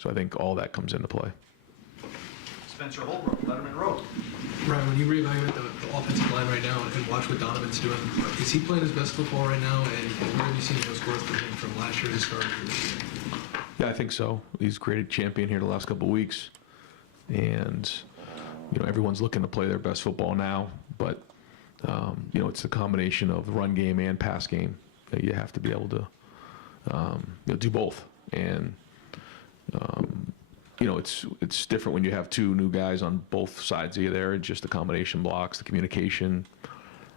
So I think all that comes into play. Spencer Holbrook, Letterman Road. Ryan, when you reevaluate the offensive line right now and watch what Donovan's doing, is he playing his best football right now? And where have you seen most growth from him from last year to start of this year? Yeah, I think so. He's created champion here the last couple of weeks. And, everyone's looking to play their best football now. But, it's a combination of the run game and pass game that you have to be able to do both. And, it's different when you have two new guys on both sides of you there. Just the combination blocks, the communication,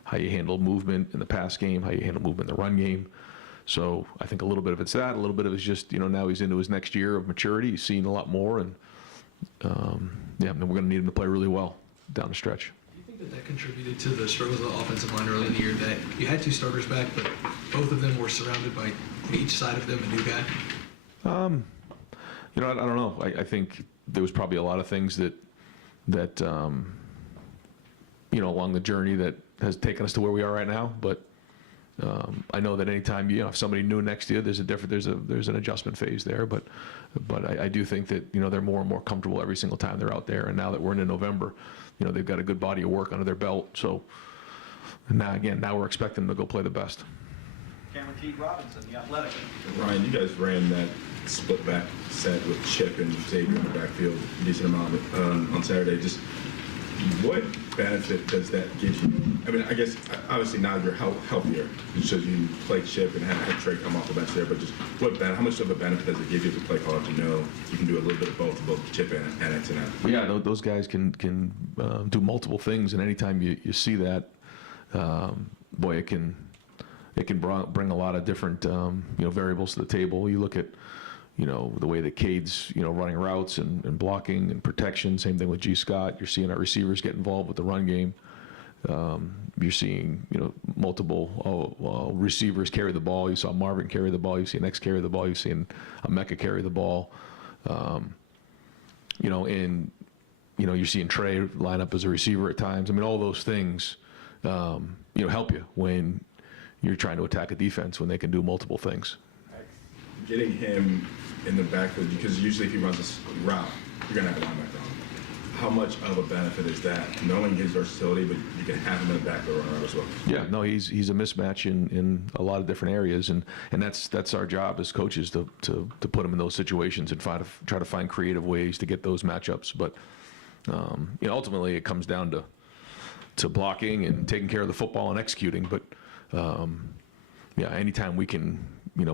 how you handle movement in the pass game, how you handle movement in the run game. So I think a little bit of it's that. A little bit of it's just, now he's into his next year of maturity. He's seen a lot more. And, we're going to need him to play really well down the stretch. Do you think that contributed to the struggles of the offensive line early in the year, that you had two starters back, but both of them were surrounded by each side of them a new guy? I don't know. I think there was probably a lot of things that along the journey that has taken us to where we are right now. But I know that anytime if somebody new next to you, there's an adjustment phase there. But I do think that they're more and more comfortable every single time they're out there. And now that we're into November, they've got a good body of work under their belt. So now we're expecting them to go play the best. Cameron T. Robinson, the Athletic. Ryan, you guys ran that split back set with Chip and Xavier in the backfield a decent amount on Saturday. Just what benefit does that give you? I mean, I guess obviously now you're healthier, so you play Chip and had Trey come off the bench there. But just how much of a benefit does it give you as a play caller to know you can do a little bit of both Chip and Xavier? Yeah, those guys can do multiple things, and anytime you see that, it can bring a lot of different variables to the table. You look at the way that Cade's running routes and blocking and protection. Same thing with G. Scott. You're seeing our receivers get involved with the run game. You're seeing multiple receivers carry the ball. You saw Marvin carry the ball. You've seen X carry the ball. You've seen Emeka carry the ball. And you're seeing Trey line up as a receiver at times. I mean, all those things help you when you're trying to attack a defense when they can do multiple things. Getting him in the backfield, because usually if he runs this route, you're going to have a linebacker on him. How much of a benefit is that, knowing his versatility, but you can have him in the backfield runner as well? Yeah, no, he's a mismatch in a lot of different areas, and that's our job as coaches to put him in those situations and try to find creative ways to get those matchups. But ultimately it comes down to blocking and taking care of the football and executing. But anytime we can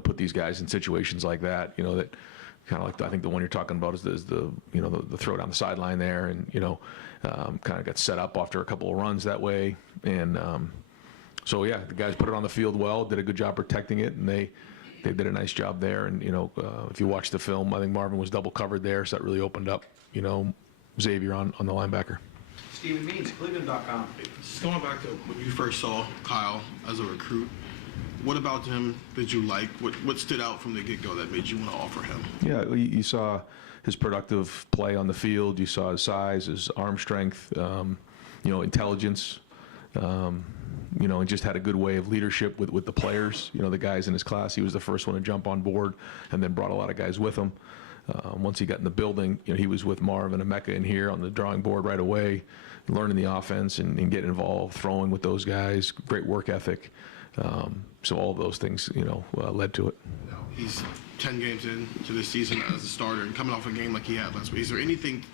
put these guys in situations like that, that kind of like I think the one you're talking about is the throw down the sideline there, and kind of got set up after a couple of runs that way, and the guys put it on the field well, did a good job protecting it, and they did a nice job there. And if you watch the film, I think Marvin was double covered there, so that really opened up Xavier on the linebacker. Stephen Means, Cleveland.com. Just going back to when you first saw Kyle as a recruit, what about him did you like? What stood out from the get-go that made you want to offer him? Yeah, you saw his productive play on the field. You saw his size, his arm strength, intelligence, and just had a good way of leadership with the players. The guys in his class, he was the first one to jump on board and then brought a lot of guys with him. Once he got in the building, he was with Marv and Emeka in here on the drawing board right away, learning the offense and getting involved, throwing with those guys, great work ethic. So all of those things, led to it. He's 10 games into this season as a starter and coming off a game like he had last week. Is there anything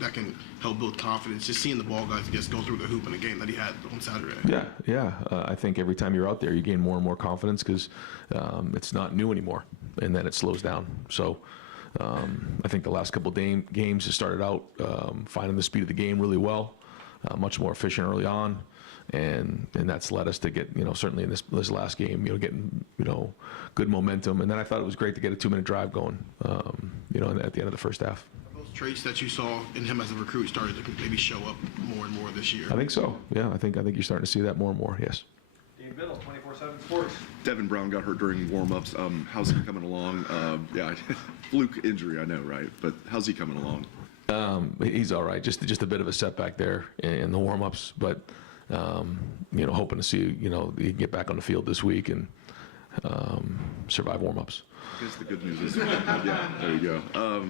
that can help build confidence, just seeing the ball guys just go through the hoop in a game that he had on Saturday? Yeah. I think every time you're out there, you gain more and more confidence because it's not new anymore, and then it slows down. So I think the last couple of games has started out finding the speed of the game really well, much more efficient early on. And that's led us to get, certainly in this last game, getting, good momentum. And then I thought it was great to get a 2-minute drive going, at the end of the first half. Those traits that you saw in him as a recruit started to maybe show up more and more this year. I think so. Yeah, I think you're starting to see that more and more. Yes. Dave Biddle, 24/7 Sports. Devin Brown got hurt during warm-ups. How's he coming along? Fluke injury, I know, right? But how's he coming along? He's all right. Just a bit of a setback there in the warm-ups, but hoping to see he can get back on the field this week and survive warm-ups. I guess the good news is, yeah, there you go.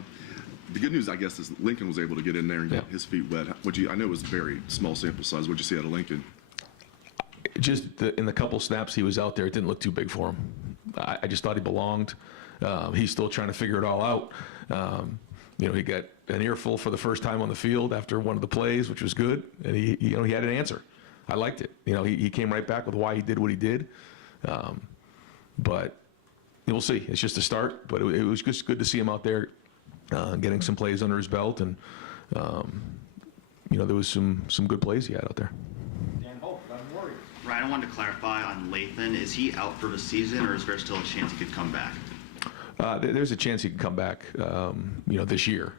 The good news, I guess, is Lincoln was able to get in there and get his feet wet. I know it was a very small sample size. What'd you see out of Lincoln? Just in the couple snaps he was out there, it didn't look too big for him. I just thought he belonged. He's still trying to figure it all out. He got an earful for the first time on the field after one of the plays, which was good, and he had an answer. I liked it. He came right back with why he did what he did. But we'll see. It's just a start, but it was just good to see him out there getting some plays under his belt, and there was some good plays he had out there. Dan Holt, 11 Warriors. Ryan, I wanted to clarify on Lathan. Is he out for the season, or is there still a chance he could come back? There's a chance he can come back, this year,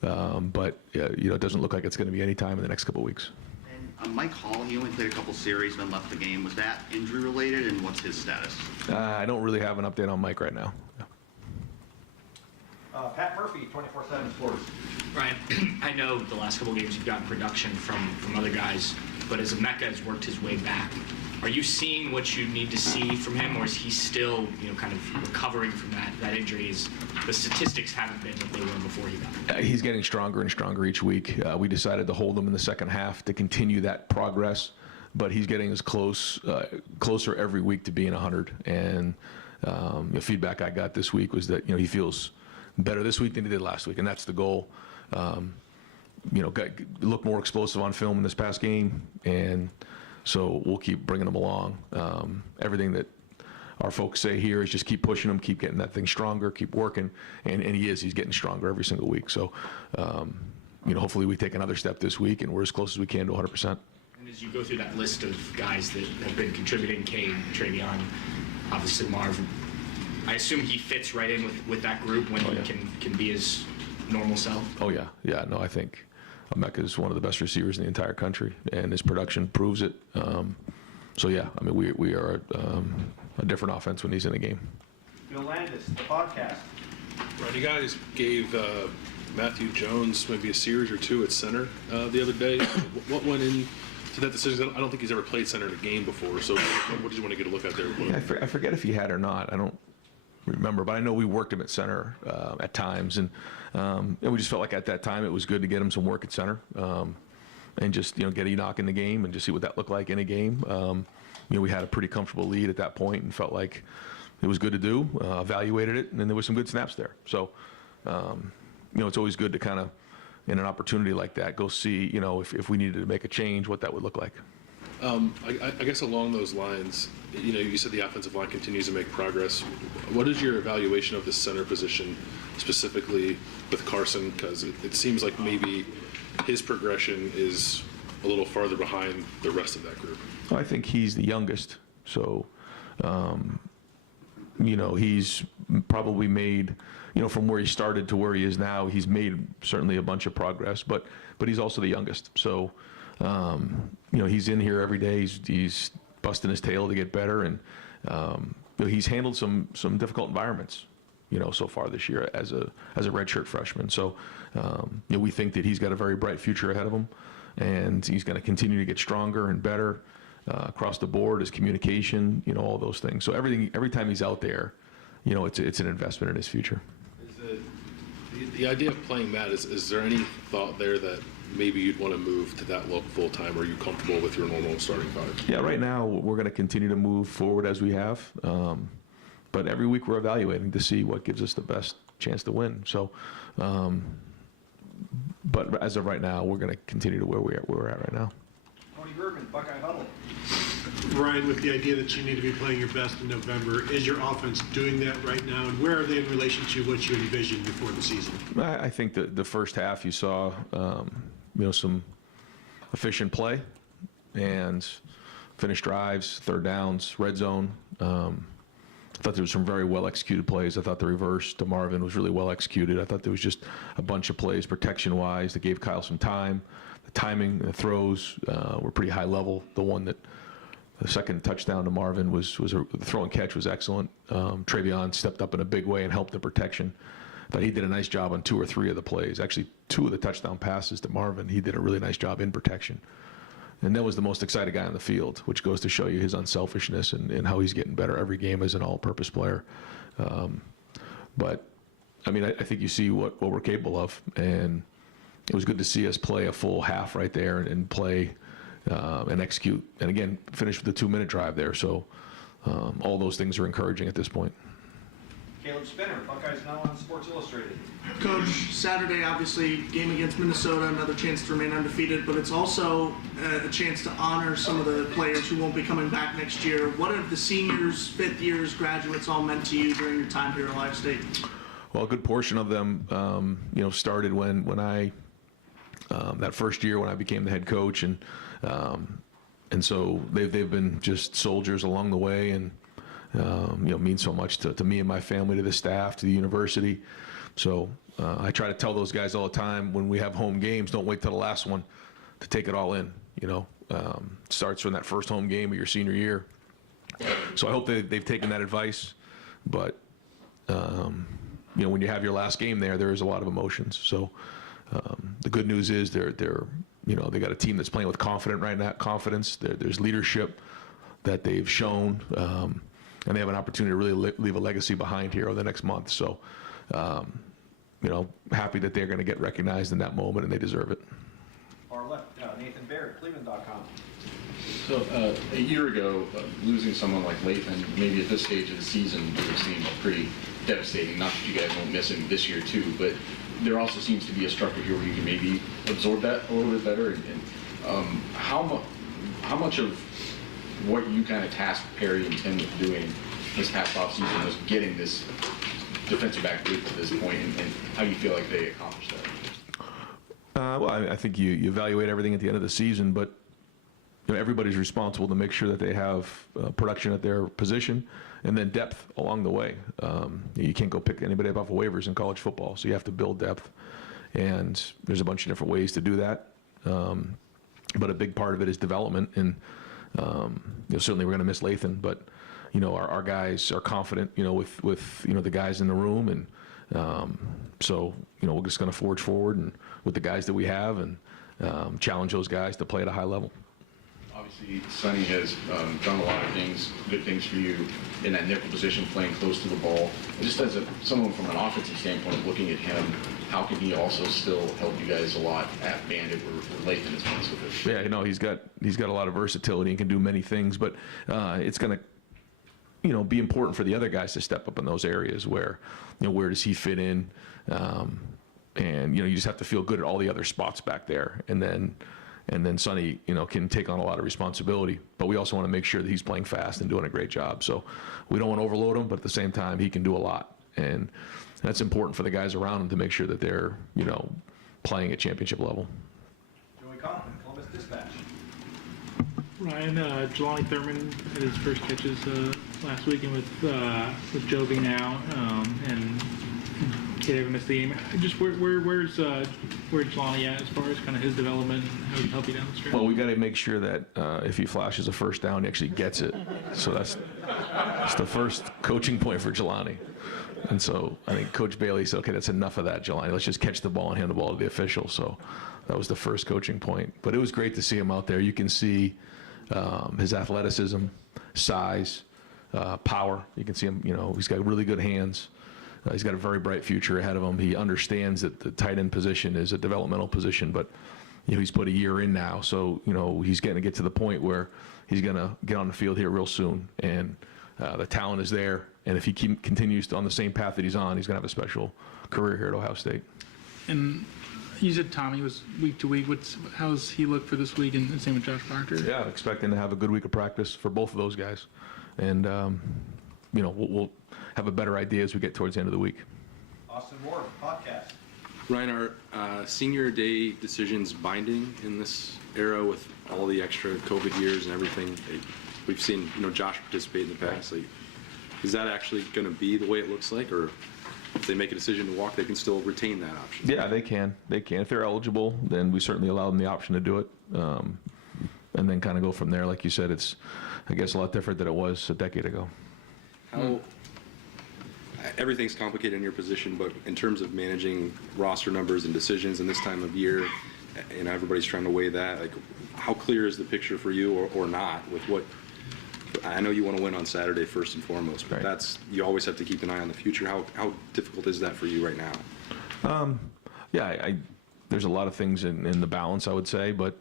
but it doesn't look like it's going to be any time in the next couple of weeks. And Mike Hall, he only played a couple series, then left the game. Was that injury related, and what's his status? I don't really have an update on Mike right now. Pat Murphy, 24/7 Sports. Ryan, I know the last couple of games you've gotten production from other guys, but as Emeka has worked his way back, are you seeing what you need to see from him, or is he still, kind of recovering from that injury? The statistics haven't been what they were before he got it. He's getting stronger and stronger each week. We decided to hold him in the second half to continue that progress, but he's getting as closer every week to being 100. And the feedback I got this week was that he feels better this week than he did last week, and that's the goal. Look more explosive on film in this past game, and so we'll keep bringing him along. Everything that our folks say here is just keep pushing him, keep getting that thing stronger, keep working, and he's getting stronger every single week. So, hopefully we take another step this week, and we're as close as we can to 100%. And as you go through that list of guys that have been contributing, Cade, Travion, obviously Marvin, I assume he fits right in with that group when he can be his normal self? Oh, yeah. Yeah, no, I think Emeka is one of the best receivers in the entire country, and his production proves it. We are a different offense when he's in a game. Bill Landis, the podcast. Right, you guys gave Matthew Jones maybe a series or two at center the other day. What went into that decision? I don't think he's ever played center in a game before, so what did you want to get a look at there? Yeah, I forget if he had or not. I don't remember, but I know we worked him at center at times, and we just felt like at that time it was good to get him some work at center, and just get Enoch in the game and just see what that looked like in a game. We had a pretty comfortable lead at that point and felt like it was good to do. Evaluated it, and then there was some good snaps there. So, it's always good to kind of, in an opportunity like that, go see if we needed to make a change, what that would look like. I guess along those lines, you said the offensive line continues to make progress. What is your evaluation of the center position, specifically with Carson? Because it seems like maybe his progression is a little farther behind the rest of that group. I think he's the youngest, so he's probably made, from where he started to where he is now, he's made certainly a bunch of progress, but he's also the youngest. So, he's in here every day. He's busting his tail to get better, and he's handled some difficult environments, so far this year as a redshirt freshman. So, we think that he's got a very bright future ahead of him, and he's going to continue to get stronger and better across the board. His communication, all those things. So every time he's out there, it's an investment in his future. Is the idea of playing Matt, is there any thought there that maybe you'd want to move to that look full time? Or are you comfortable with your normal starting five? Yeah, right now we're going to continue to move forward as we have, but every week we're evaluating to see what gives us the best chance to win. So, but as of right now, we're going to continue to where we're at right now. Tony Bergman, Buckeye Huddle. Ryan, with the idea that you need to be playing your best in November, is your offense doing that right now? And where are they in relation to what you envisioned before the season? I think the first half you saw, some efficient play and finished drives, third downs, red zone. I thought there was some very well executed plays. I thought the reverse to Marvin was really well executed. I thought there was just a bunch of plays protection wise that gave Kyle some time. The timing, the throws were pretty high level. The second touchdown to Marvin the throw and catch was excellent. Travion stepped up in a big way and helped the protection. I thought he did a nice job on 2 or 3 of the plays. Actually, 2 of the touchdown passes to Marvin, he did a really nice job in protection. And that was the most excited guy on the field, which goes to show you his unselfishness and how he's getting better every game as an all-purpose player. But, I mean, I think you see what we're capable of, and it was good to see us play a full half right there and play and execute. And, again, finish with the 2-minute drive there. So all those things are encouraging at this point. Caleb Spinner, Buckeyes Now on Sports Illustrated. Coach, Saturday, obviously, game against Minnesota, another chance to remain undefeated, but it's also a chance to honor some of the players who won't be coming back next year. What have the seniors, fifth years, graduates all meant to you during your time here at Ohio State? Well, a good portion of them, started when I that first year when I became the head coach, and so they've been just soldiers along the way, and mean so much to me and my family, to the staff, to the university. So I try to tell those guys all the time when we have home games, don't wait till the last one to take it all in. Starts from that first home game of your senior year. So I hope they've taken that advice, but when you have your last game there is a lot of emotions. So the good news is they got a team that's playing with confidence. There's leadership that they've shown, and they have an opportunity to really leave a legacy behind here over the next month. So, happy that they're going to get recognized in that moment, and they deserve it. Far left, Nathan Baird, Cleveland.com. So a year ago, losing someone like Lathan, maybe at this stage of the season, would have seemed pretty devastating. Not that you guys won't miss him this year too, but there also seems to be a structure here where you can maybe absorb that a little bit better. And how much of what you kind of tasked Perry and Tim with doing this past offseason was getting this defensive back group to this point, and how you feel like they accomplished that? Well, I think you evaluate everything at the end of the season, but everybody's responsible to make sure that they have production at their position and then depth along the way. You can't go pick anybody up off of waivers in college football, so you have to build depth, and there's a bunch of different ways to do that. But a big part of it is development, and certainly we're going to miss Lathan, but our guys are confident, with the guys in the room, and so we're just going to forge forward and with the guys that we have, and challenge those guys to play at a high level. Obviously, Sonny has done a lot of things, good things for you in that nickel position, playing close to the ball. Just as someone from an offensive standpoint, looking at him, how can he also still help you guys a lot at Bandit where Lathan is playing so good? Yeah, he's got a lot of versatility and can do many things, but it's going to be important for the other guys to step up in those areas where where does he fit in, and you just have to feel good at all the other spots back there, and then Sonny can take on a lot of responsibility, but we also want to make sure that he's playing fast and doing a great job. So we don't want to overload him, but at the same time he can do a lot, and that's important for the guys around him to make sure that they're playing at championship level. Joey Kaufman, Columbus Dispatch. Ryan, Jelani Thurman had his first catches last weekend with Joe being out, and Kid ever missed the game. Just where's Jelani at as far as kind of his development, how he can help you down the stretch? Well, we got to make sure that if he flashes a first down, he actually gets it. So that's the first coaching point for Jelani. And so I think Coach Bailey said, okay, that's enough of that, Jelani. Let's just catch the ball and hand the ball to the official. So that was the first coaching point. But it was great to see him out there. You can see his athleticism, size, power. You can see him, he's got really good hands. He's got a very bright future ahead of him. He understands that the tight end position is a developmental position, but he's put a year in now. So, he's going to get to the point where he's going to get on the field here real soon. And the talent is there. And if he continues on the same path that he's on, he's going to have a special career here at Ohio State. And you said Tommy was week to week. How's he look for this week, and same with Josh Proctor? Yeah, expecting to have a good week of practice for both of those guys. And, we'll have a better idea as we get towards the end of the week. Austin Ward, podcast. Ryan, are senior day decisions binding in this era with all the extra COVID years and everything? We've seen, Josh participate in the past. Like, is that actually going to be the way it looks like, or if they make a decision to walk, they can still retain that option? Yeah, they can. They can. If they're eligible, then we certainly allow them the option to do it, and then kind of go from there. Like you said, it's, I guess, a lot different than it was a decade ago. How everything's complicated in your position, but in terms of managing roster numbers and decisions in this time of year, and everybody's trying to weigh that, like, how clear is the picture for you or not with what, I know you want to win on Saturday first and foremost, but Right. you always have to keep an eye on the future. How difficult is that for you right now? Yeah, there's a lot of things in the balance, I would say, but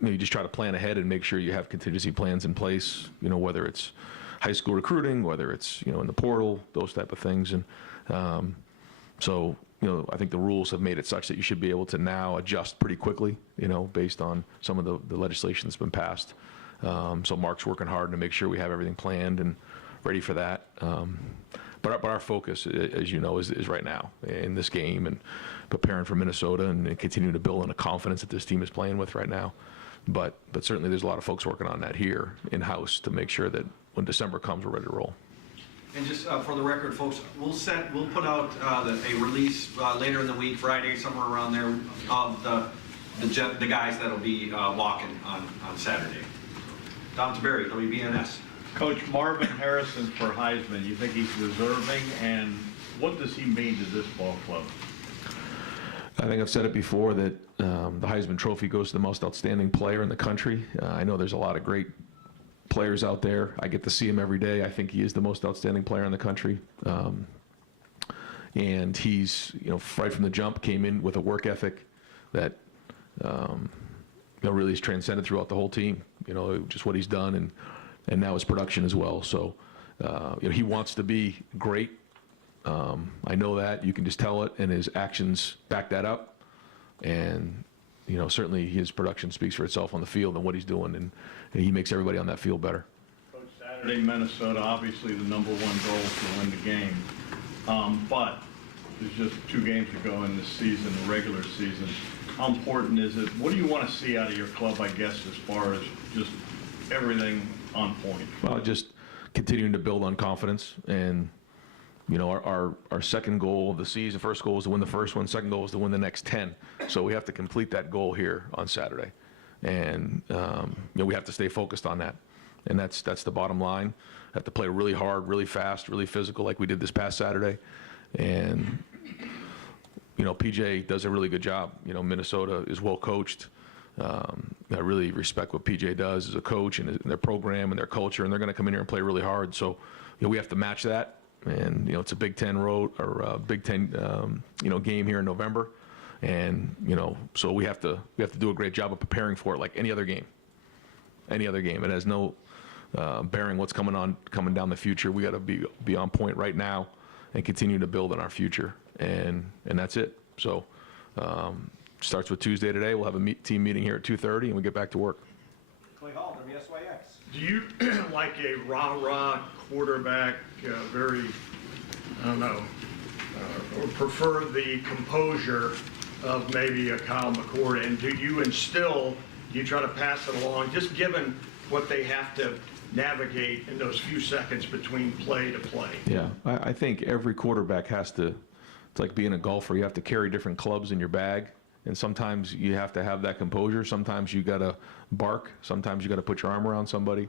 maybe just try to plan ahead and make sure you have contingency plans in place, whether it's high school recruiting, whether it's, in the portal, those type of things. And so, I think the rules have made it such that you should be able to now adjust pretty quickly, based on some of the legislation that's been passed. So Mark's working hard to make sure we have everything planned and ready for that. But our focus, as you know, is right now in this game and preparing for Minnesota and continuing to build on the confidence that this team is playing with right now. But certainly there's a lot of folks working on that here in-house to make sure that when December comes, we're ready to roll. And just for the record, folks, we'll put out a release later in the week, Friday, somewhere around there, of the guys that'll be walking on Saturday. Tom Taberry, WBNS. Coach, Marvin Harrison for Heisman, you think he's deserving, and what does he mean to this ball club? I think I've said it before that the Heisman Trophy goes to the most outstanding player in the country. I know there's a lot of great players out there. I get to see him every day. I think he is the most outstanding player in the country. And he's, right from the jump, came in with a work ethic that really is transcended throughout the whole team. Just what he's done and now his production as well. So, he wants to be great. I know that. You can just tell it, and his actions back that up. And, certainly his production speaks for itself on the field and what he's doing, and he makes everybody on that field better. Coach, Saturday, Minnesota, obviously the #1 goal is to win the game. But there's just 2 games to go in this season, the regular season. How important is it? What do you want to see out of your club, I guess, as far as just everything on point? Well, just continuing to build on confidence. And, our second goal of the season, first goal is to win the first one, second goal is to win the next 10. So we have to complete that goal here on Saturday. And, we have to stay focused on that. And that's the bottom line. Have to play really hard, really fast, really physical like we did this past Saturday. And, PJ does a really good job. Minnesota is well coached. I really respect what PJ does as a coach and their program and their culture, and they're going to come in here and play really hard. So, we have to match that. And, it's a Big Ten road or Big Ten, game here in November. And, so we have to do a great job of preparing for it like any other game. Any other game. It has no bearing what's coming down the future. We got to be on point right now and continue to build on our future. And that's it. So, starts with Tuesday today. We'll have a team meeting here at 2:30, and we get back to work. Clay Hall, WSYX. Do you like a rah-rah quarterback, very, I don't know, or prefer the composure of maybe a Kyle McCord? And do you try to pass it along, just given what they have to navigate in those few seconds between play to play? Yeah, I think every quarterback has to, it's like being a golfer, you have to carry different clubs in your bag. And sometimes you have to have that composure. Sometimes you got to bark. Sometimes you got to put your arm around somebody.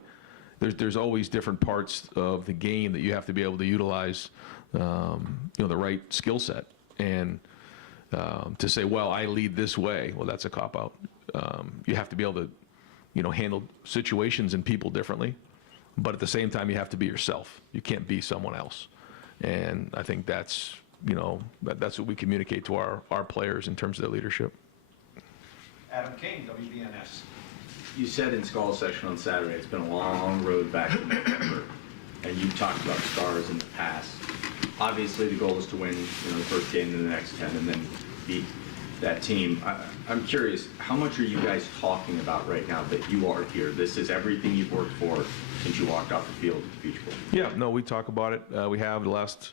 There's always different parts of the game that you have to be able to utilize, the right skill set. And to say, well, I lead this way, well, that's a cop-out. You have to be able to, handle situations and people differently. But at the same time, you have to be yourself. You can't be someone else. And I think that's what we communicate to our players in terms of their leadership. Adam King, WBNS. You said in Skull Session on Saturday, it's been a long road back to November, and you talked about stars in the past. Obviously, the goal is to win, the first game in the next 10, and then beat that team. I'm curious, how much are you guys talking about right now that you are here? This is everything you've worked for since you walked off the field at the Peach Bowl. Yeah, no, we talk about it. We have the last,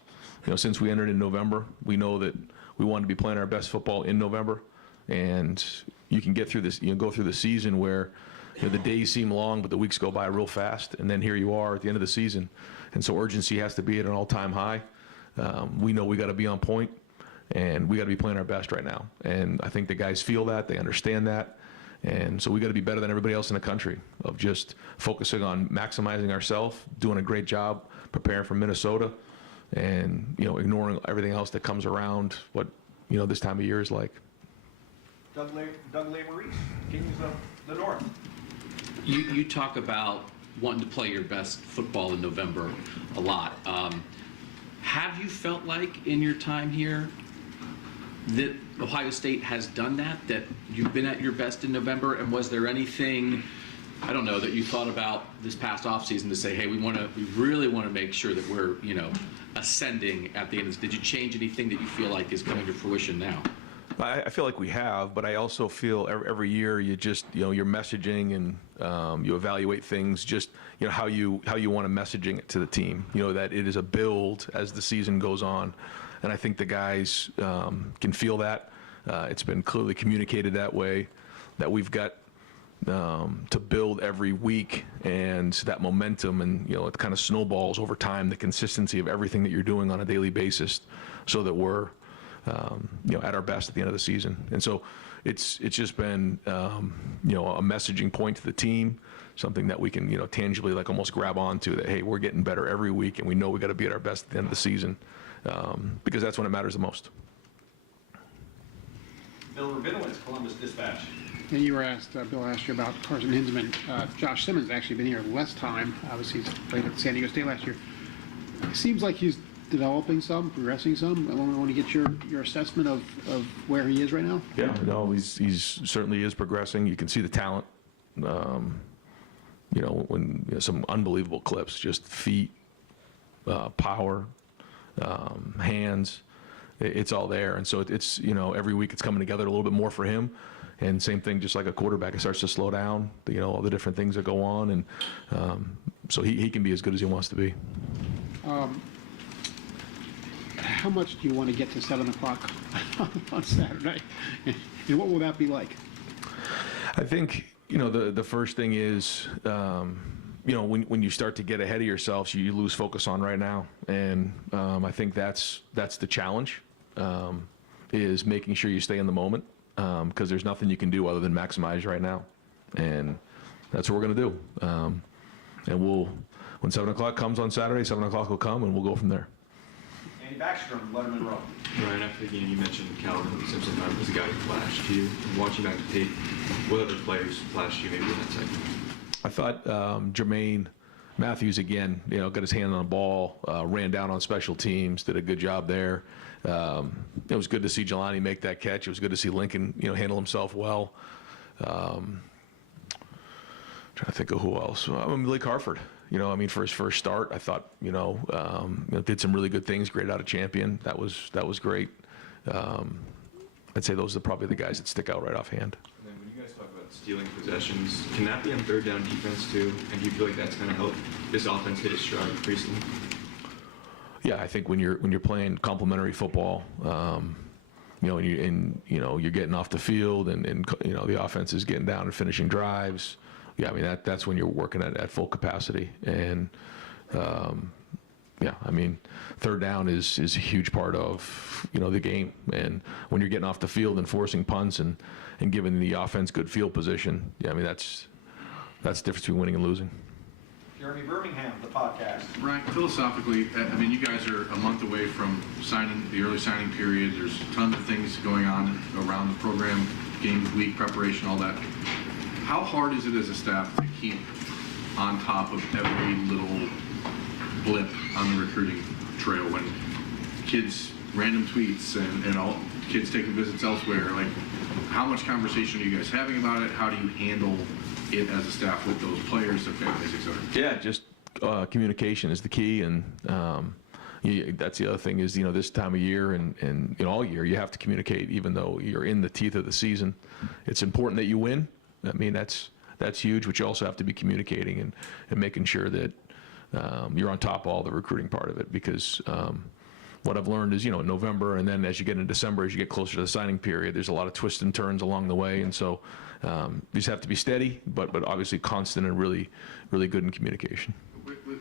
since we entered in November. We know that we want to be playing our best football in November, and you can get through this, go through the season where the days seem long, but the weeks go by real fast, and then here you are at the end of the season. And so urgency has to be at an all-time high. We know we got to be on point, and we got to be playing our best right now. And I think the guys feel that, they understand that, and so we got to be better than everybody else in the country of just focusing on maximizing ourselves, doing a great job preparing for Minnesota, and ignoring everything else that comes around what this time of year is like. Doug Maurice, Kings of the North. You talk about wanting to play your best football in November a lot. Have you felt like in your time here that Ohio State has done that you've been at your best in November? And was there anything, I don't know, that you thought about this past offseason to say, hey, we really want to make sure that we're, ascending at the end of this? Did you change anything that you feel like is coming to fruition now? I feel like we have, but I also feel every year you just, your messaging and you evaluate things, just, how you want to messaging it to the team, that it is a build as the season goes on. And I think the guys can feel that. It's been clearly communicated that way, that we've got to build every week, and that momentum, and it kind of snowballs over time, the consistency of everything that you're doing on a daily basis, so that we're at our best at the end of the season. And so it's just been a messaging point to the team, something that we can tangibly like almost grab onto, that hey, we're getting better every week, and we know we got to be at our best at the end of the season, because that's when it matters the most. Bill Rabinowitz, Columbus Dispatch. And you were asked, Bill asked you about Carson Hinsman. Josh Simmons has actually been here less time. Obviously, he's played at San Diego State last year. It seems like he's developing some, progressing some. I want to get your assessment of where he is right now. Yeah, no, he's certainly is progressing. You can see the talent. When some unbelievable clips, just feet, power, hands. It's all there, and so it's every week it's coming together a little bit more for him. And same thing, just like a quarterback, it starts to slow down. All the different things that go on, and so he can be as good as he wants to be. How much do you want to get to 7 o'clock on Saturday, and what will that be like? I think the first thing is when you start to get ahead of yourselves, you lose focus on right now, and I think that's the challenge, is making sure you stay in the moment, because there's nothing you can do other than maximize right now, and that's what we're going to do. And when 7 o'clock comes on Saturday, 7 o'clock will come, and we'll go from there. Andy Backstrom, Letterman Row. Ryan, after the game, you mentioned Calvin Simpson was a guy who flashed to you. Watching back the tape, what other players flashed you maybe in that segment? I thought Jermaine Matthews, again, got his hand on the ball, ran down on special teams, did a good job there. It was good to see Jelani make that catch. It was good to see Lincoln, handle himself well. Trying to think of who else. Blake Harford. For his first start, I thought, did some really good things. Great out of champion. That was great. I'd say those are probably the guys that stick out right offhand. And then when you guys talk about stealing possessions, can that be on third down defense too? And do you feel like that's going to help this offense hit its stride recently? Yeah, I think when you're playing complementary football, you're getting off the field, and the offense is getting down and finishing drives. Yeah, that's when you're working at full capacity, and third down is a huge part of the game. And when you're getting off the field and forcing punts and giving the offense good field position, that's the difference between winning and losing. Jeremy Birmingham, the podcast. Ryan, philosophically, you guys are a month away from the early signing period. There's tons of things going on around the program, game week preparation, all that. How hard is it as a staff to keep on top of every little blip on the recruiting trail when kids, random tweets, and all kids taking visits elsewhere? Like, how much conversation are you guys having about it? How do you handle it as a staff with those players, their families, et cetera? Yeah, just communication is the key, and that's the other thing is, this time of year and all year you have to communicate, even though you're in the teeth of the season. It's important that you win. That's huge, but you also have to be communicating and making sure that you're on top of all the recruiting part of it, because what I've learned is, in November, and then as you get into December, as you get closer to the signing period, there's a lot of twists and turns along the way, and so you just have to be steady, but obviously constant and really, really good in communication.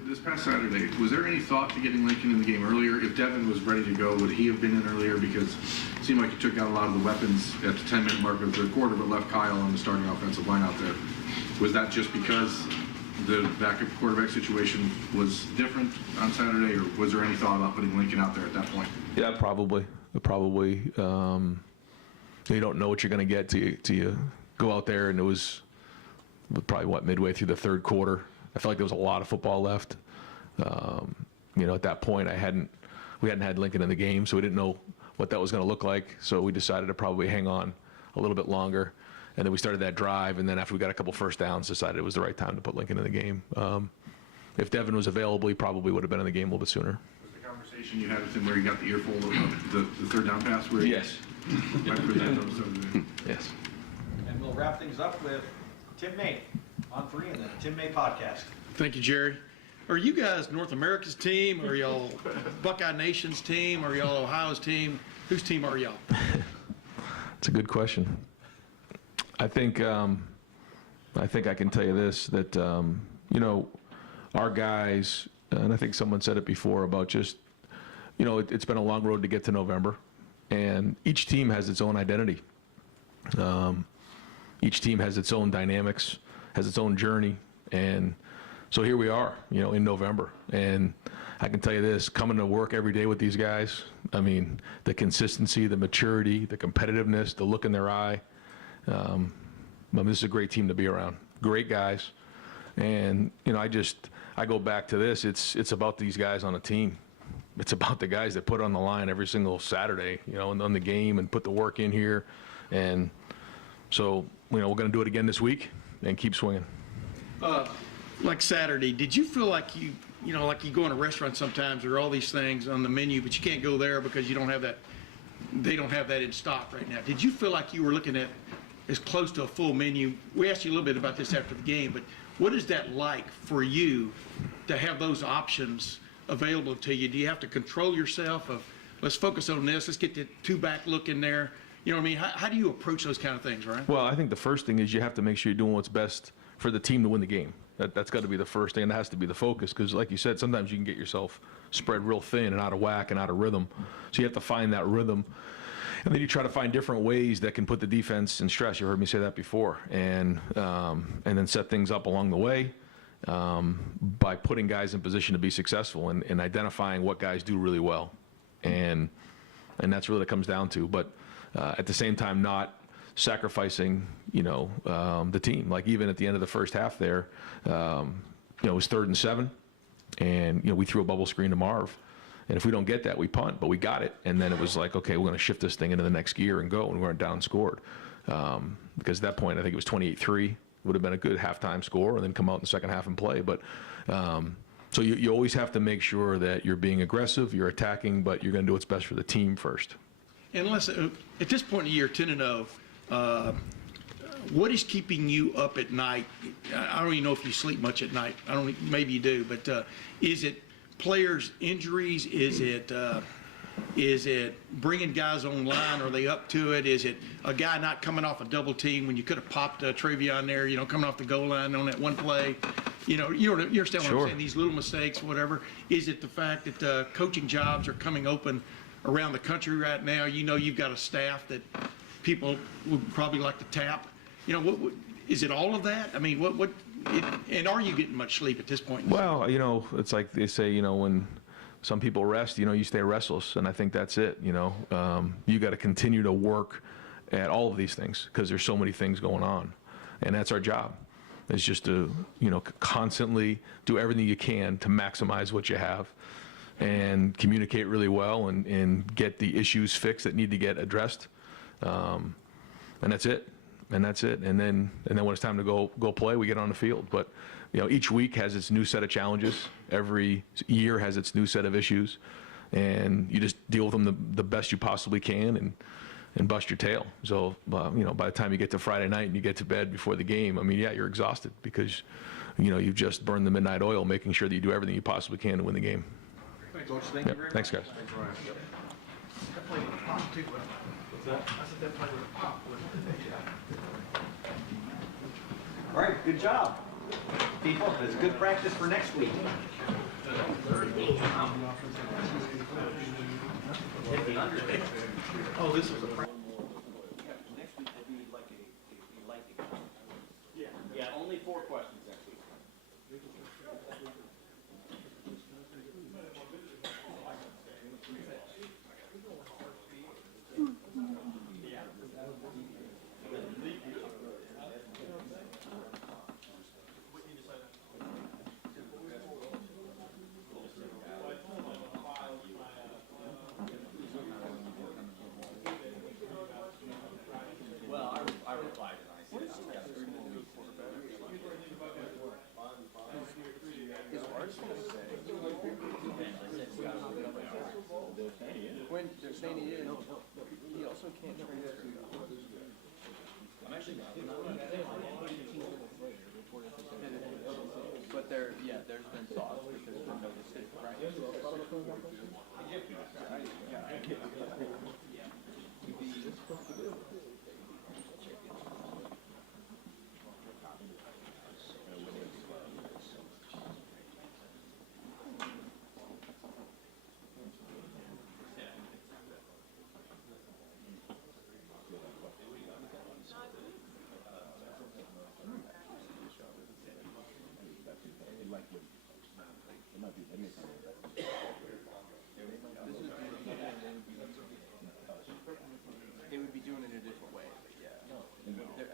This past Saturday, was there any thought to getting Lincoln in the game earlier? If Devin was ready to go, would he have been in earlier? Because it seemed like he took out a lot of the weapons at the 10-minute mark of the third quarter, but left Kyle on the starting offensive line out there. Was that just because the backup quarterback situation was different on Saturday, or was there any thought about putting Lincoln out there at that point? Yeah, probably. you don't know what you're going to get till you go out there. And it was probably midway through the third quarter. I felt like there was a lot of football left. At that point, we hadn't had Lincoln in the game, so we didn't know what that was going to look like. So we decided to probably hang on a little bit longer. And then we started that drive, and then after we got a couple first downs, decided it was the right time to put Lincoln in the game. If Devin was available, he probably would have been in the game a little bit sooner. Was the conversation you had with him where you got the earful of the third down pass? Where Yes. Right for that, Yes. And we'll wrap things up with Tim May on 3 and the Tim May podcast. Thank you, Jerry. Are you guys North America's team? Are y'all Buckeye Nation's team? Are y'all Ohio's team? Whose team are y'all? It's a good question. I think I can tell you this, that our guys, and I think someone said it before about just, it's been a long road to get to November, and each team has its own identity. Each team has its own dynamics, has its own journey, and so here we are, in November. And I can tell you this, coming to work every day with these guys, I mean, the consistency, the maturity, the competitiveness, the look in their eye. This is a great team to be around. Great guys. And, I go back to this. It's about these guys on a team. It's about the guys that put on the line every single Saturday, on the game and put the work in here. And so, we're going to do it again this week and keep swinging. Like Saturday, did you feel like like you go in a restaurant sometimes, there are all these things on the menu, but you can't go there because you don't have that, they don't have that in stock right now. Did you feel like you were looking at as close to a full menu? We asked you a little bit about this after the game, but what is that like for you to have those options available to you? Do you have to control yourself of, let's focus on this, let's get the two-back look in there? You know what I mean? How do you approach those kind of things, right? Well, I think the first thing is you have to make sure you're doing what's best for the team to win the game. That's got to be the first thing, and that has to be the focus, because like you said, sometimes you can get yourself spread real thin and out of whack and out of rhythm. So you have to find that rhythm, and then you try to find different ways that can put the defense in stress. You heard me say that before, and then set things up along the way by putting guys in position to be successful and identifying what guys do really well, and that's really what it comes down to. But at the same time, not sacrificing, the team. Like even at the end of the first half there, it was 3rd and 7, and, we threw a bubble screen to Marv. And if we don't get that, we punt, but we got it. And then it was like, okay, we're going to shift this thing into the next gear and go, and we weren't down scored. Because at that point, I think it was 28-3, would have been a good halftime score, and then come out in the second half and play. But so you always have to make sure that you're being aggressive, you're attacking, but you're going to do what's best for the team first. And listen, at this point in the year, 10-0, what is keeping you up at night? I don't even know if you sleep much at night. Maybe you do, but is it players' injuries? Is it bringing guys online? Are they up to it? Is it a guy not coming off a double team when you could have popped Travion there, coming off the goal line on that one play? You understand what I'm saying? These little mistakes, whatever. Is it the fact that coaching jobs are coming open around the country right now? You've got a staff that people would probably like to tap. What is it? All of that? I mean, and are you getting much sleep at this point? Well, it's like they say, when some people rest, you stay restless, and I think that's it. You got to continue to work at all of these things because there's so many things going on, and that's our job. It's just to constantly do everything you can to maximize what you have, and communicate really well, and get the issues fixed that need to get addressed, and that's it. And then when it's time to go play, we get on the field. But each week has its new set of challenges. Every year has its new set of issues, and you just deal with them the best you possibly can, and bust your tail. So by the time you get to Friday night and you get to bed before the game, you're exhausted because you've just burned the midnight oil, making sure that you do everything you possibly can to win the game. Thanks, Coach. Thank you very much. Thanks, guys. All right, good job, people. It's good practice for next week. Oh, this was a practice. Next week will be like a lightning. Yeah, only 4 questions next week. saying he is. He also can't transfer. I'm actually but there's been thoughts, but there's been no decision. They would be doing it a different way, but yeah. I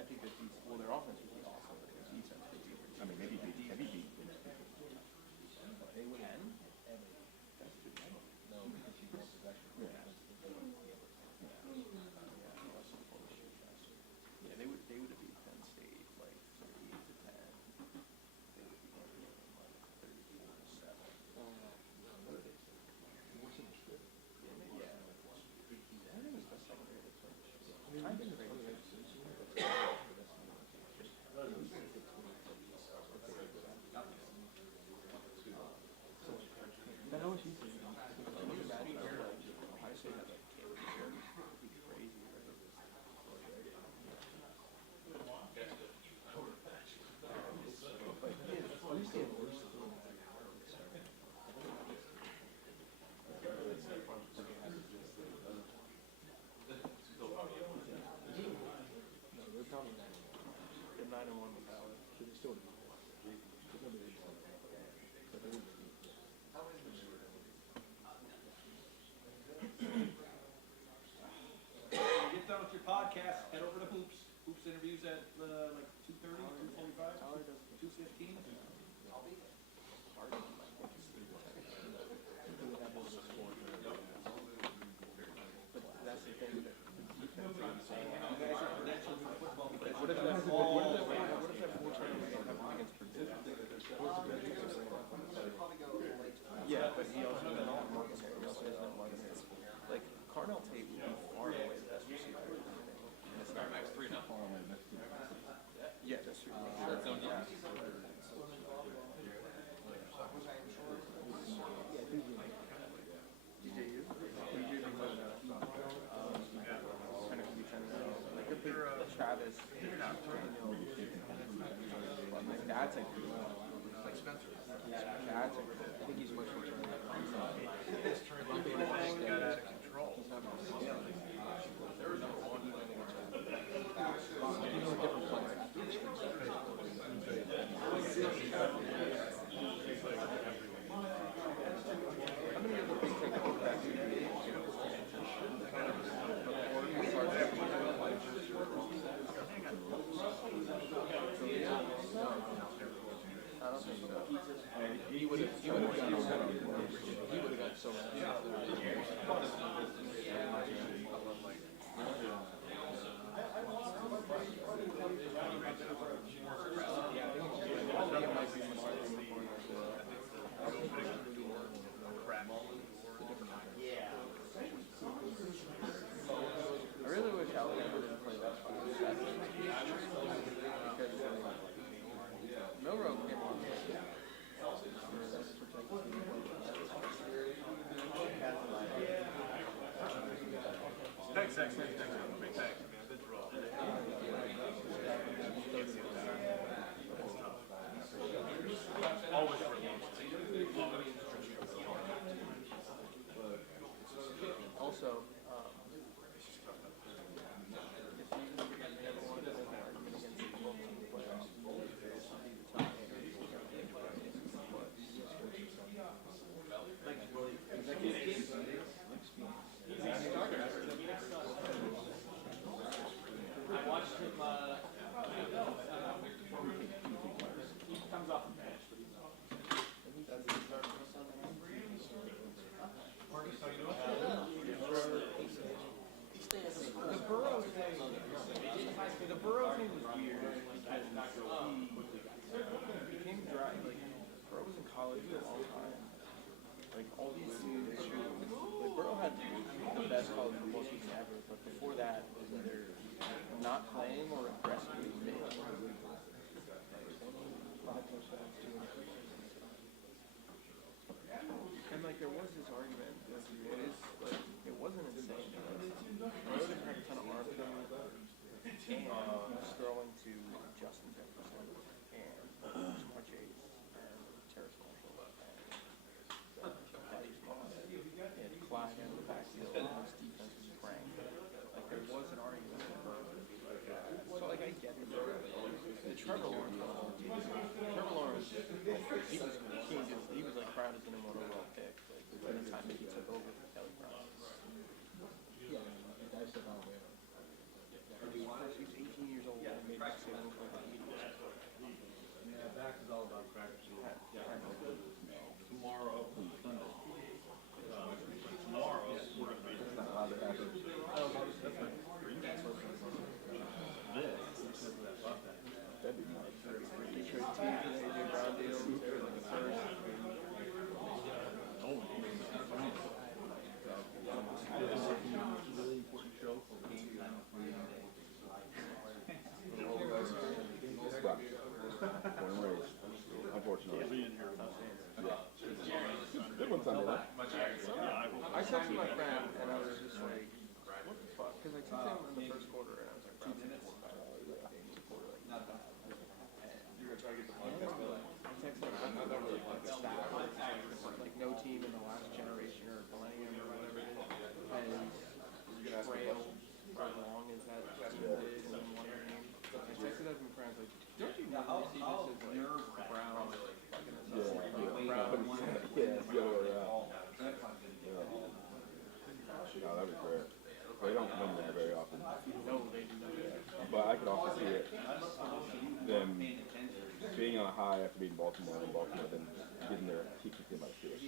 think that their offense would be awesome, but their defense would be. I mean, maybe beat. They would have. No, because he was possession. Yeah, they would have beat Penn State like 38-10. They would be like 34-7. Yeah. I think it's the second grade. I think it's I know what she's saying. Can you imagine Ohio State had like Caleb here? It would be crazy, they're probably 9-1 with Howard. Should they still do Get done with your podcast, head over to Hoops. Hoops interviews at like 2:30, 2:45, 2:15. I'll be there. But that's the thing that you guys are credentialed for football. What if that 4 tournament against Purdue? Yeah, but he also doesn't have Marvin Harrison. Like Carnell Tate would be far away the best receiver. Max 3 now. Yeah, that's true. Yeah. Travis, like that's like Spencer. That's I think he's much more This tournament got out of control. There was no one. He would have got so much. I really wish Alabama didn't play that far. Because Milroe came on. Thanks. Thanks. Always for Also, I watched him, he comes off the bench, but he's not. Marcus, how you doing? The Burrow thing was weird because he became dry. Like Burrow was in college for a long time. Like all these dudes, like Burrow had the best college football season ever, but before that, was either not playing or aggressively mid. And like there was this argument that it wasn't insane. Burrow didn't have a ton of arm and he was throwing to Justin Jefferson and Jamar Chase and Terrace Marshall and Thaddeus Moss and Clyde in the backfield and his defense was cranked. Like there was an argument for Burrow. So like I get the Trevor Lawrence was Trevor Lawrence he was like proud as the number 1 overall pick by the time that he took over for Kelly Brown. Yeah, he was 18 years old and made the same move like immediately. Yeah, Dax is all about practice. Tomorrow, Sunday. Tomorrow, we're going to be. That's not allowed to happen. That's like 3 days. That'd be nice. Detroit team, AJ Brown deal, they were like a first. Really important show for the game. Born and raised, unfortunately. Good one Sunday, though. I texted my friend and I was just like, what the fuck? Because I texted him in the first quarter and I was like, Brown's in the quarterback. You're going to try to get the podcast going. I texted him, I thought it was like a stat, like no team in the last generation or millennium or whatever it is has trailed as long as that team did and then won a game. I texted that to my friends like, don't you know see this as like Brown fucking Brown No, that'd be rare. They don't come in there very often. No, they do not. But I could also see it, them being on a high after beating Baltimore, and Baltimore then getting their teeth kicked in by the field.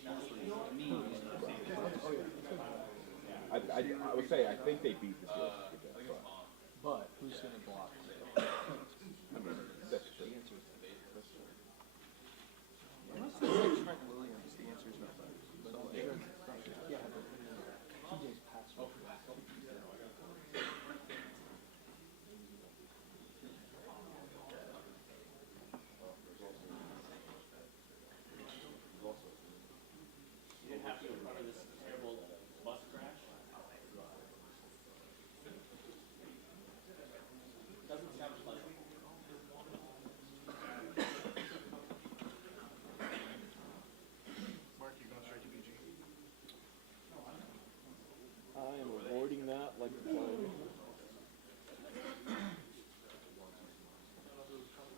I would say I think they beat the Steelers. But who's going to block? I mean, that's true. Unless it's like Trent Williams, the answer is no. Yeah, but TJ's pass rush. You didn't have to in front of this terrible bus crash? Doesn't sound pleasant. Mark, you going straight to PG? I am avoiding that like the plague.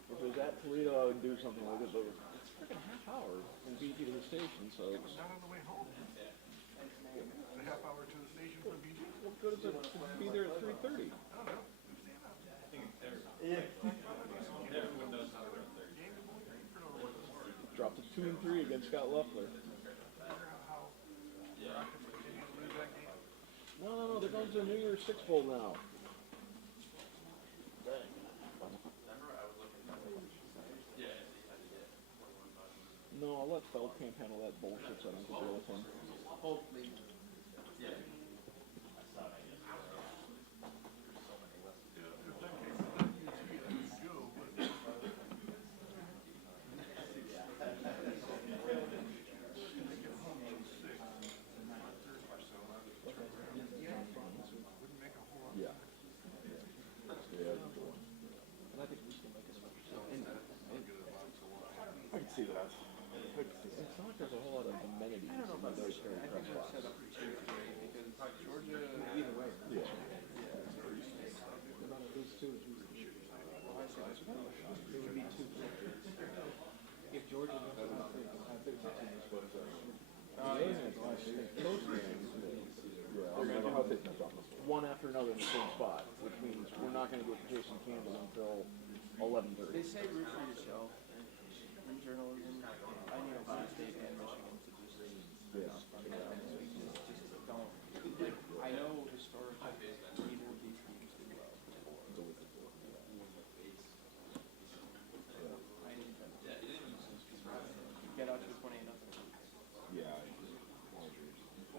If it was at Toledo, I would do something like it, but it's freaking half hour from PG to the station, so It was not on the way home. A half hour to the station from PG? what good is it to be there at 3:30? I don't know. Dropped to 2 and 3 against Scott Loeffler. No, they're going to the New Year's Six Bowl now. No, I'll let Feldkamp handle that bullshit so I don't have to deal with him. Hopefully. Yeah. Yeah. Yeah, that's cool. And I think we can make it I can see that. It's not like there's a whole lot of amenities. I don't know about in those. those I think they're set up for Tuesday because Georgia. Either way. Yeah. About those two is well, I said it would be 2 players. If Georgia doesn't have to, I think it's a team that's supposed to. Close games. One after another in the same spot, which means we're not going to get Jason Campbell until 11:30. They say root for yourself in journalism. I need Ohio State and Michigan to just don't. Like, I know historically neither of these teams do well. I need them. Get out to 28-0. Yeah.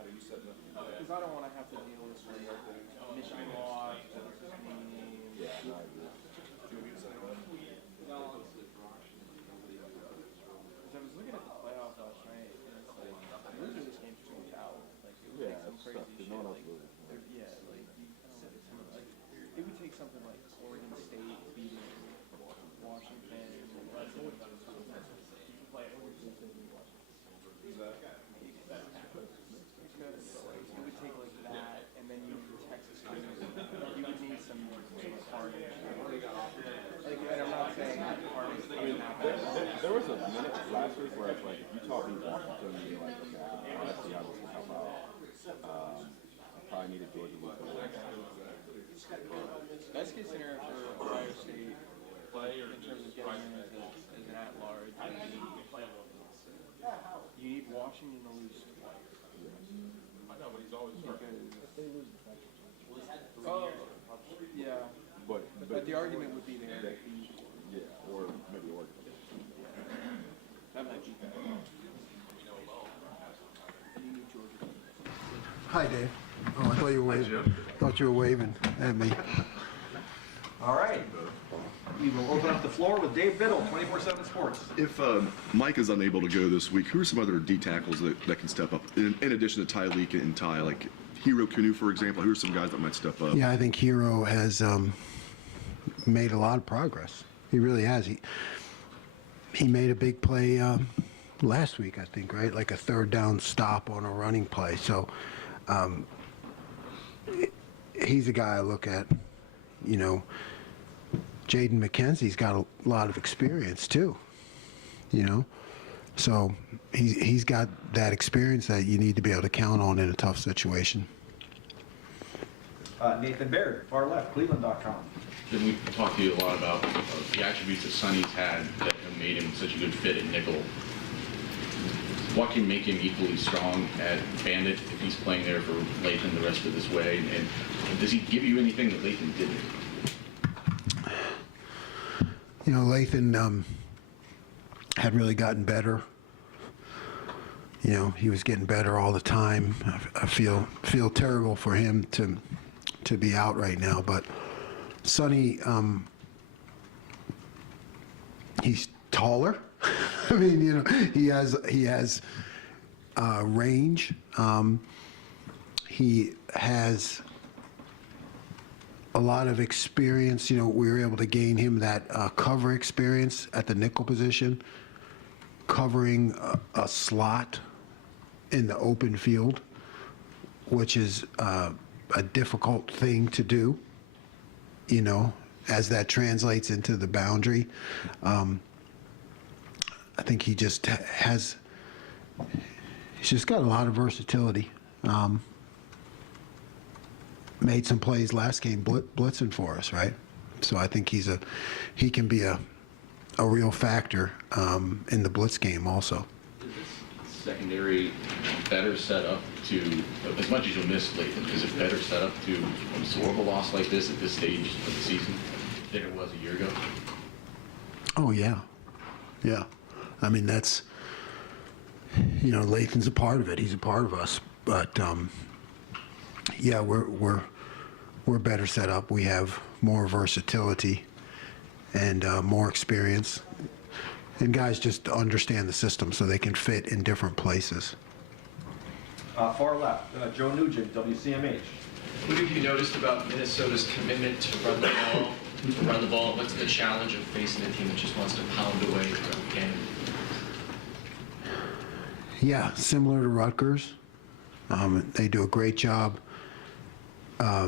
You said that. something like Oregon State beating Washington, because it would take like that, and then you Texas, you would need some carnage. Like, and I'm not saying carnage. There was a minute last week where it's like, if you taught me Washington, you'd be like, okay, I want to see how this will help out. I probably needed Georgia to lose the Best case scenario for Ohio State in terms of getting in as an at-large, you need Washington to lose twice. I know, but he's always Yeah. But the argument would be there. Yeah, or maybe Oregon. That might be better. You need Georgia. Hi, Dave. Oh, I thought you were waving. Thought you were waving at me. All right. We will open up the floor with Dave Biddle, 24/7 Sports. If Mike is unable to go this week, who are some other D tackles that can step up in addition to Tyleek and Ty, like Hero Kanu, for example? Who are some guys that might step up? Yeah, I think Hero has made a lot of progress. He really has. He made a big play last week, I think, right? Like a third down stop on a running play. So he's a guy I look at. You know, Jaden McKenzie's got a lot of experience too. You know, so he's got that experience that you need to be able to count on in a tough situation. Nathan Baird, far left, Cleveland.com. Then we talked to you a lot about the attributes that Sonny's had that have made him such a good fit at nickel. What can make him equally strong at Bandit if he's playing there for Lathan the rest of this way? And does he give you anything that Lathan didn't? You know, Lathan had really gotten better. You know, he was getting better all the time. I feel terrible for him to be out right now, but Sonny, he's taller. I mean, you know, he has range. He has a lot of experience. You know, we were able to gain him that cover experience at the nickel position, covering a slot in the open field, which is a difficult thing to do, you know, as that translates into the boundary. I think he just he's just got a lot of versatility. Made some plays last game blitzing for us, right? So I think he can be a real factor in the blitz game also. Is this secondary better set up to, as much as you'll miss Lathan, is it better set up to absorb a loss like this at this stage of the season than it was a year ago? Oh yeah, yeah. I mean, that's, you know, Lathan's a part of it. He's a part of us. But yeah, we're better set up. We have more versatility and more experience, and guys just understand the system so they can fit in different places. Far left, Joe Nugent, WCMH. What have you noticed about Minnesota's commitment to run the ball? What's the challenge of facing a team that just wants to pound away throughout the game? Yeah, similar to Rutgers. They do a great job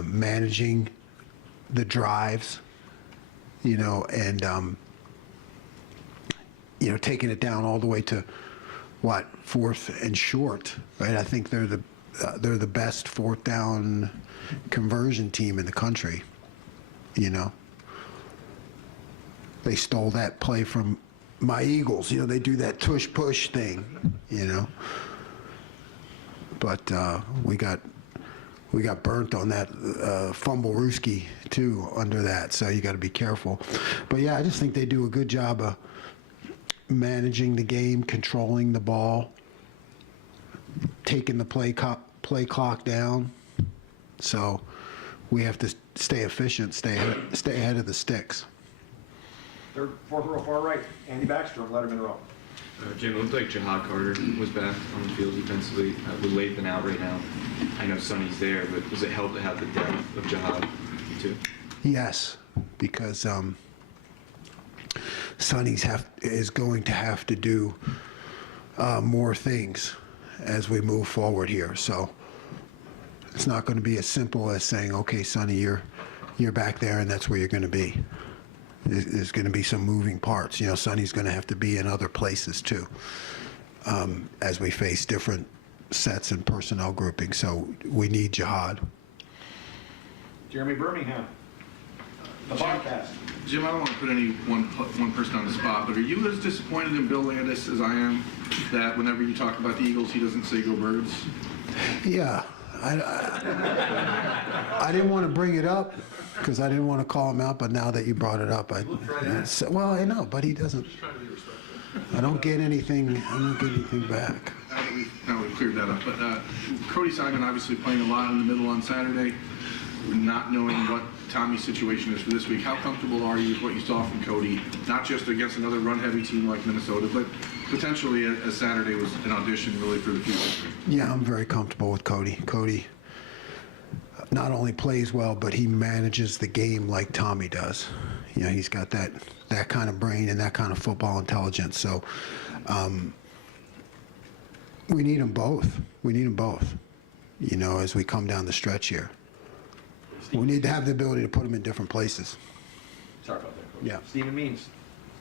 managing the drives, you know, and you know, taking it down all the way to what, 4th and short, right? I think they're the best 4th down conversion team in the country. You know, they stole that play from my Eagles. You know, they do that tush push thing, you know. But we got burnt on that fumble-rooski too under that, so you got to be careful. But yeah, I just think they do a good job of managing the game, controlling the ball, taking the play clock down. So we have to stay efficient, stay ahead of the sticks. Third, fourth row, far right, Andy Baxter, Letterman Row. Jim, it looked like Jahad Carter was back on the field defensively with Lathan out right now. I know Sonny's there, but does it help to have the depth of Jahad too? Yes, because Sonny is going to have to do more things as we move forward here. So it's not going to be as simple as saying, okay, Sonny, you're back there and that's where you're going to be. There's going to be some moving parts. Sonny's going to have to be in other places too, as we face different sets and personnel groupings. So we need Jihad. Jeremy Birmingham, the podcast. Jim, I don't want to put any one person on the spot, but are you as disappointed in Bill Landis as I am that whenever you talk about the Eagles, he doesn't say go Birds? Yeah. I didn't want to bring it up because I didn't want to call him out, but now that you brought it up, I know, but he doesn't. I don't get anything back. Now we've cleared that up. But Cody Simon obviously playing a lot in the middle on Saturday, not knowing what Tommy's situation is for this week. How comfortable are you with what you saw from Cody, not just against another run-heavy team like Minnesota, but potentially as Saturday was an audition really for the future? Yeah, I'm very comfortable with Cody. Cody not only plays well, but he manages the game like Tommy does. He's got that kind of brain and that kind of football intelligence. So we need them both. As we come down the stretch here. We need to have the ability to put them in different places. Sorry about that. Yeah. Stephen Means,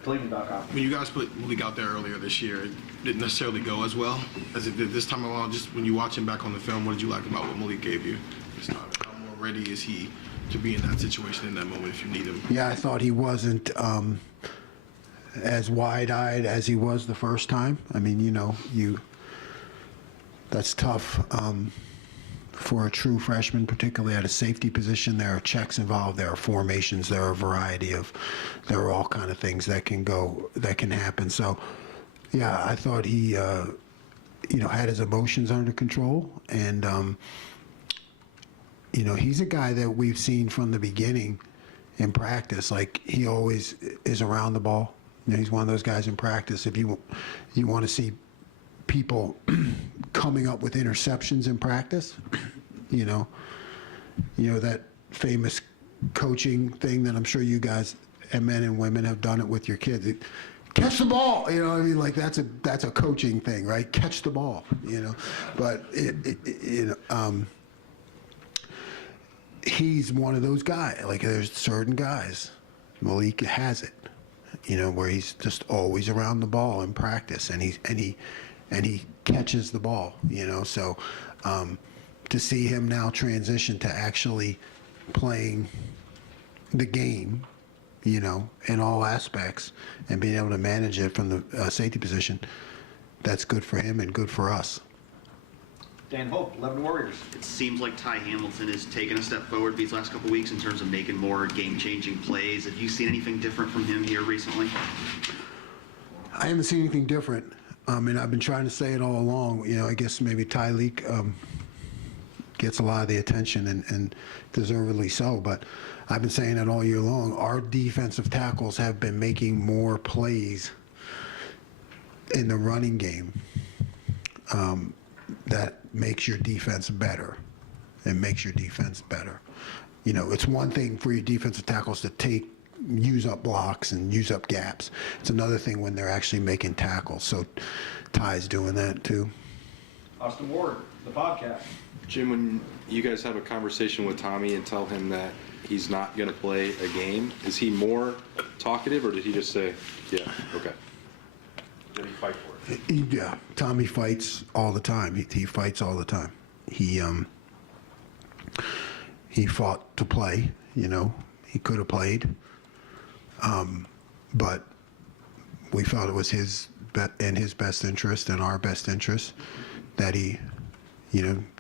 Cleveland.com. When you guys put Malik out there earlier this year, it didn't necessarily go as well as it did this time around. Just when you watch him back on the film, what did you like about what Malik gave you this time? How more ready is he to be in that situation in that moment if you need him? Yeah, I thought he wasn't as wide-eyed as he was the first time. I mean, that's tough for a true freshman, particularly at a safety position. There are checks involved, there are formations, there are a variety of, there are all kind of things that can happen. So, yeah, I thought he, had his emotions under control, and he's a guy that we've seen from the beginning in practice. Like, he always is around the ball. He's one of those guys in practice. If you want to see people coming up with interceptions in practice, that famous coaching thing that I'm sure you guys and men and women have done it with your kids. Catch the ball, like that's a coaching thing, right? Catch the ball, But he's one of those guys. Like, there's certain guys, Malik has it, where he's just always around the ball in practice, and he catches the ball, So to see him now transition to actually playing the game, in all aspects, and being able to manage it from the safety position, that's good for him and good for us. Dan Hope, 11 Warriors. It seems like Ty Hamilton has taken a step forward these last couple weeks in terms of making more game-changing plays. Have you seen anything different from him here recently? I haven't seen anything different. And I've been trying to say it all along. I guess maybe Tyleek gets a lot of the attention, and deservedly so. But I've been saying it all year long. Our defensive tackles have been making more plays in the running game that makes your defense better. It makes your defense better. It's one thing for your defensive tackles to use up blocks and use up gaps. It's another thing when they're actually making tackles. So Ty's doing that too. Austin Ward, the podcast. Jim, when you guys have a conversation with Tommy and tell him that he's not going to play a game, is he more talkative, or did he just say, yeah, okay? Did he fight for it? Yeah, Tommy fights all the time. He fights all the time. He fought to play, he could have played. But we felt it was in his best interest and our best interest that he,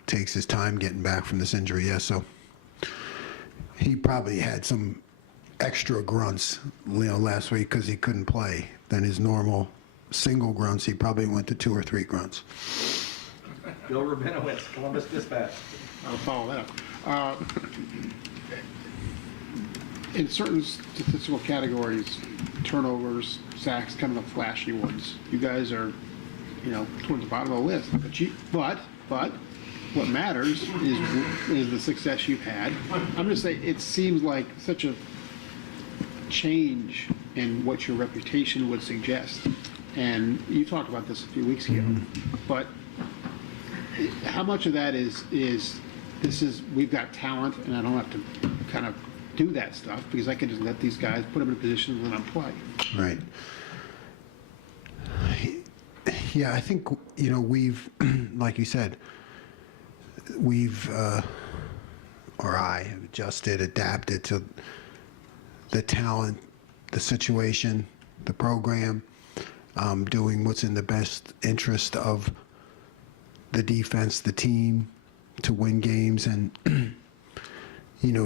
takes his time getting back from this injury. Yeah, so he probably had some extra grunts, last week because he couldn't play. Than his normal single grunts, he probably went to 2 or 3 grunts. Bill Rabinowitz, Columbus Dispatch. I'll follow that up. In certain statistical categories, turnovers, sacks, kind of the flashy ones. You guys are, towards the bottom of the list. But what matters is the success you've had. I'm just saying, it seems like such a change in what your reputation would suggest. And you talked about this a few weeks ago, but how much of that is we've got talent and I don't have to kind of do that stuff because I can just let these guys, put them in a position to let them play. Right. Yeah, I think, we've, like you said, I have adjusted, adapted to the talent, the situation, the program, doing what's in the best interest of the defense, the team, to win games and,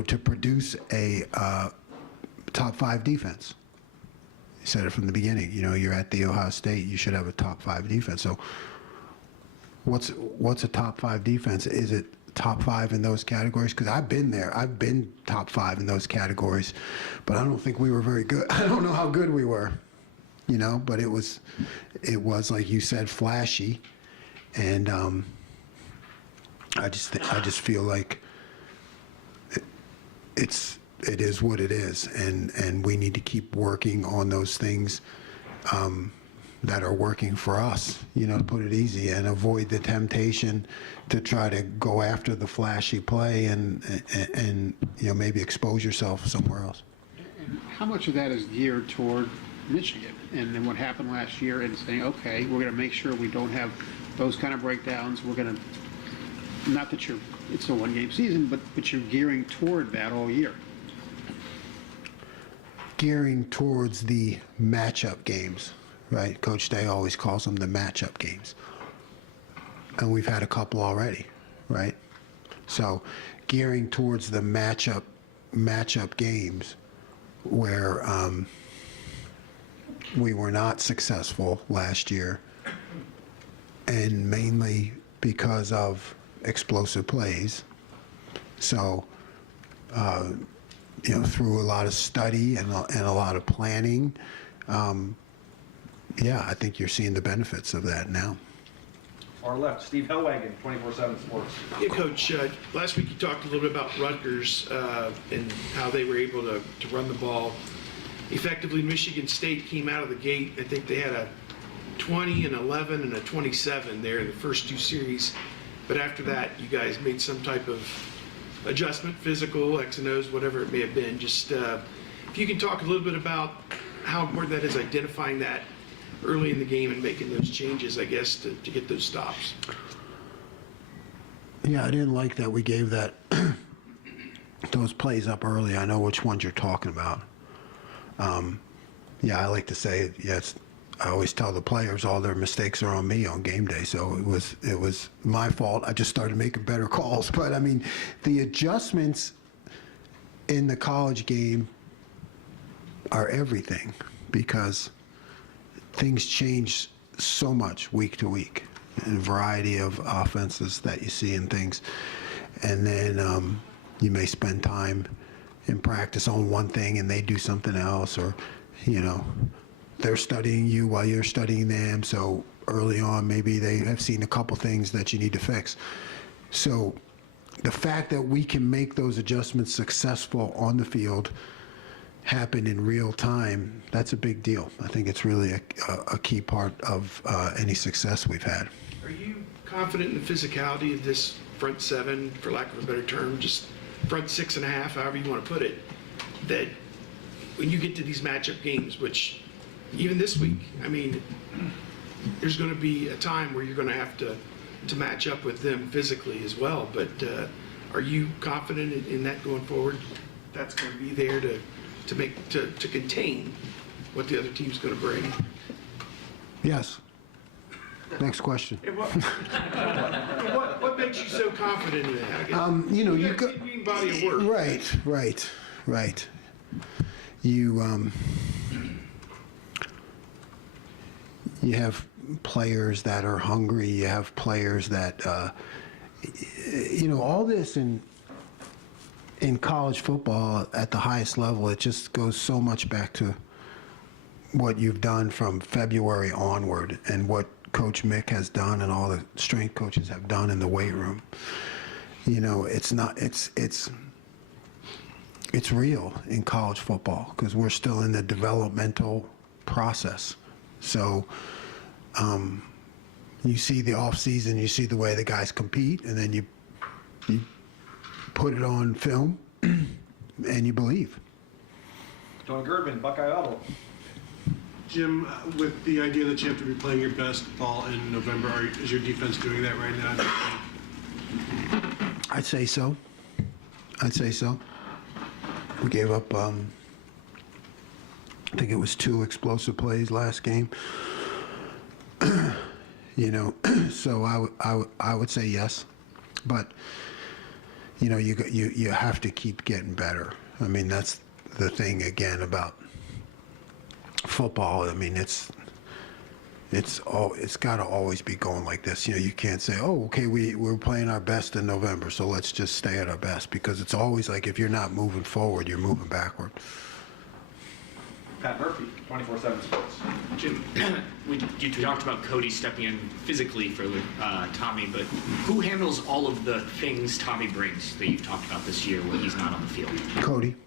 to produce a top 5 defense. You said it from the beginning. You're at the Ohio State. You should have a top 5 defense. So, what's a top 5 defense? Is it top 5 in those categories? Because I've been there. I've been top 5 in those categories, but I don't think we were very good. I don't know how good we were, But it was like you said, flashy, and I just feel like it is what it is, and we need to keep working on those things that are working for us, to put it easy, and avoid the temptation to try to go after the flashy play and maybe expose yourself somewhere else. And how much of that is geared toward Michigan and then what happened last year and saying, okay, we're going to make sure we don't have those kind of breakdowns. We're going to, not that it's a one-game season, but you're gearing toward that all year. Gearing towards the matchup games, right? Coach Day always calls them the matchup games. And we've had a couple already, right? So gearing towards the matchup games where we were not successful last year, and mainly because of explosive plays. So, through a lot of study and a lot of planning, I think you're seeing the benefits of that now. Far left, Steve Hellwagen, 24/7 Sports. Yeah, Coach, last week you talked a little bit about Rutgers and how they were able to run the ball effectively. Michigan State came out of the gate. I think they had a 20 and 11 and a 27 there in the first 2 series. But after that, you guys made some type of adjustment, physical, X and O's, whatever it may have been. Just if you can talk a little bit about how important that is, identifying that early in the game and making those changes, I guess, to get those stops. Yeah, I didn't like that we gave those plays up early. I know which ones you're talking about. I like to say, yes, I always tell the players all their mistakes are on me on game day. So it was my fault. I just started making better calls. But I mean, the adjustments in the college game are everything because things change so much week to week and a variety of offenses that you see and things. And then you may spend time in practice on one thing and they do something else, or, they're studying you while you're studying them. So early on, maybe they have seen a couple things that you need to fix. So the fact that we can make those adjustments successful on the field happen in real time, that's a big deal. I think it's really a key part of any success we've had. Are you confident in the physicality of this front 7, for lack of a better term, just front 6.5, however you want to put it, that when you get to these matchup games, which even this week, I mean, there's going to be a time where you're going to have to match up with them physically as well. But are you confident in that going forward? That's going to be there to contain what the other team's going to bring? Yes. Next question. What makes you so confident in that? I guess? You got body of work. Right. You have players that are hungry. You have players that, all this in college football at the highest level, it just goes so much back to what you've done from February onward and what Coach Mick has done and all the strength coaches have done in the weight room. You know, it's real in college football because we're still in the developmental process. So you see the off season, you see the way the guys compete, and then you put it on film and you believe. Tony Girdman, Buckeye Auto. Jim, with the idea that you have to be playing your best ball in November, is your defense doing that right now? I'd say so. We gave up, I think it was 2 explosive plays last game. You know, so I would say yes, but you know, you have to keep getting better. I mean, that's the thing again about football. I mean, it's got to always be going like this. You know, you can't say, oh, okay, we're playing our best in November, so let's just stay at our best, because it's always like if you're not moving forward, you're moving backward. Pat Murphy, 24/7 Sports. Jim, you talked about Cody stepping in physically for Tommy, but who handles all of the things Tommy brings that you've talked about this year when he's not on the field?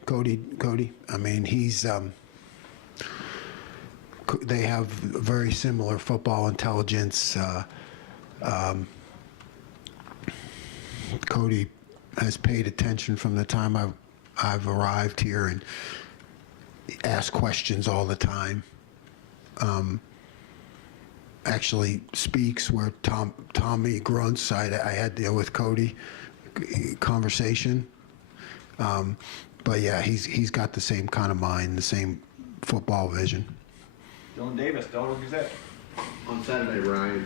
Cody. I mean, he's they have very similar football intelligence. Cody has paid attention from the time I've arrived here and asked questions all the time. Actually speaks where Tommy grunts. I had to deal with Cody conversation. But yeah, he's got the same kind of mind, the same football vision. Dylan Davis, Delaware Gazette. On Saturday, Ryan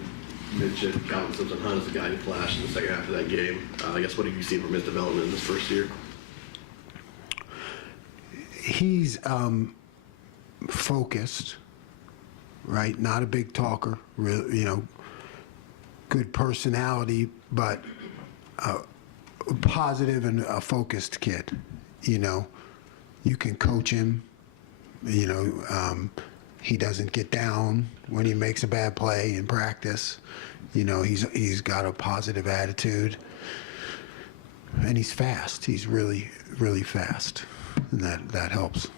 mentioned Calvin Simpson-Hunt as the guy who flashed in the second half of that game. I guess what have you seen from his development in this first year? He's focused, right? Not a big talker, really, you know, good personality, but a positive and a focused kid. You know, you can coach him. You know, he doesn't get down when he makes a bad play in practice. You know, he's got a positive attitude, and he's fast. He's really, really fast, and that helps.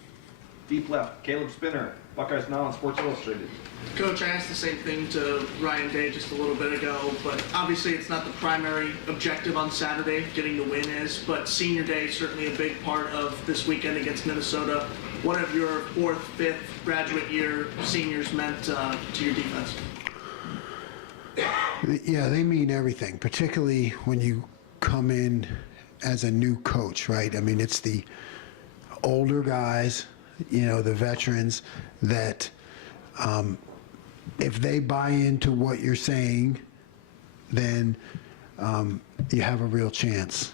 Deep left, Caleb Spinner, Buckeyes Now and Sports Illustrated. Coach, I asked the same thing to Ryan Day just a little bit ago, but obviously it's not the primary objective on Saturday, getting the win is, but senior day is certainly a big part of this weekend against Minnesota. What have your 4th, 5th graduate year seniors meant to your defense? Yeah, they mean everything, particularly when you come in as a new coach, right? I mean, it's the older guys, you know, the veterans that if they buy into what you're saying, then you have a real chance,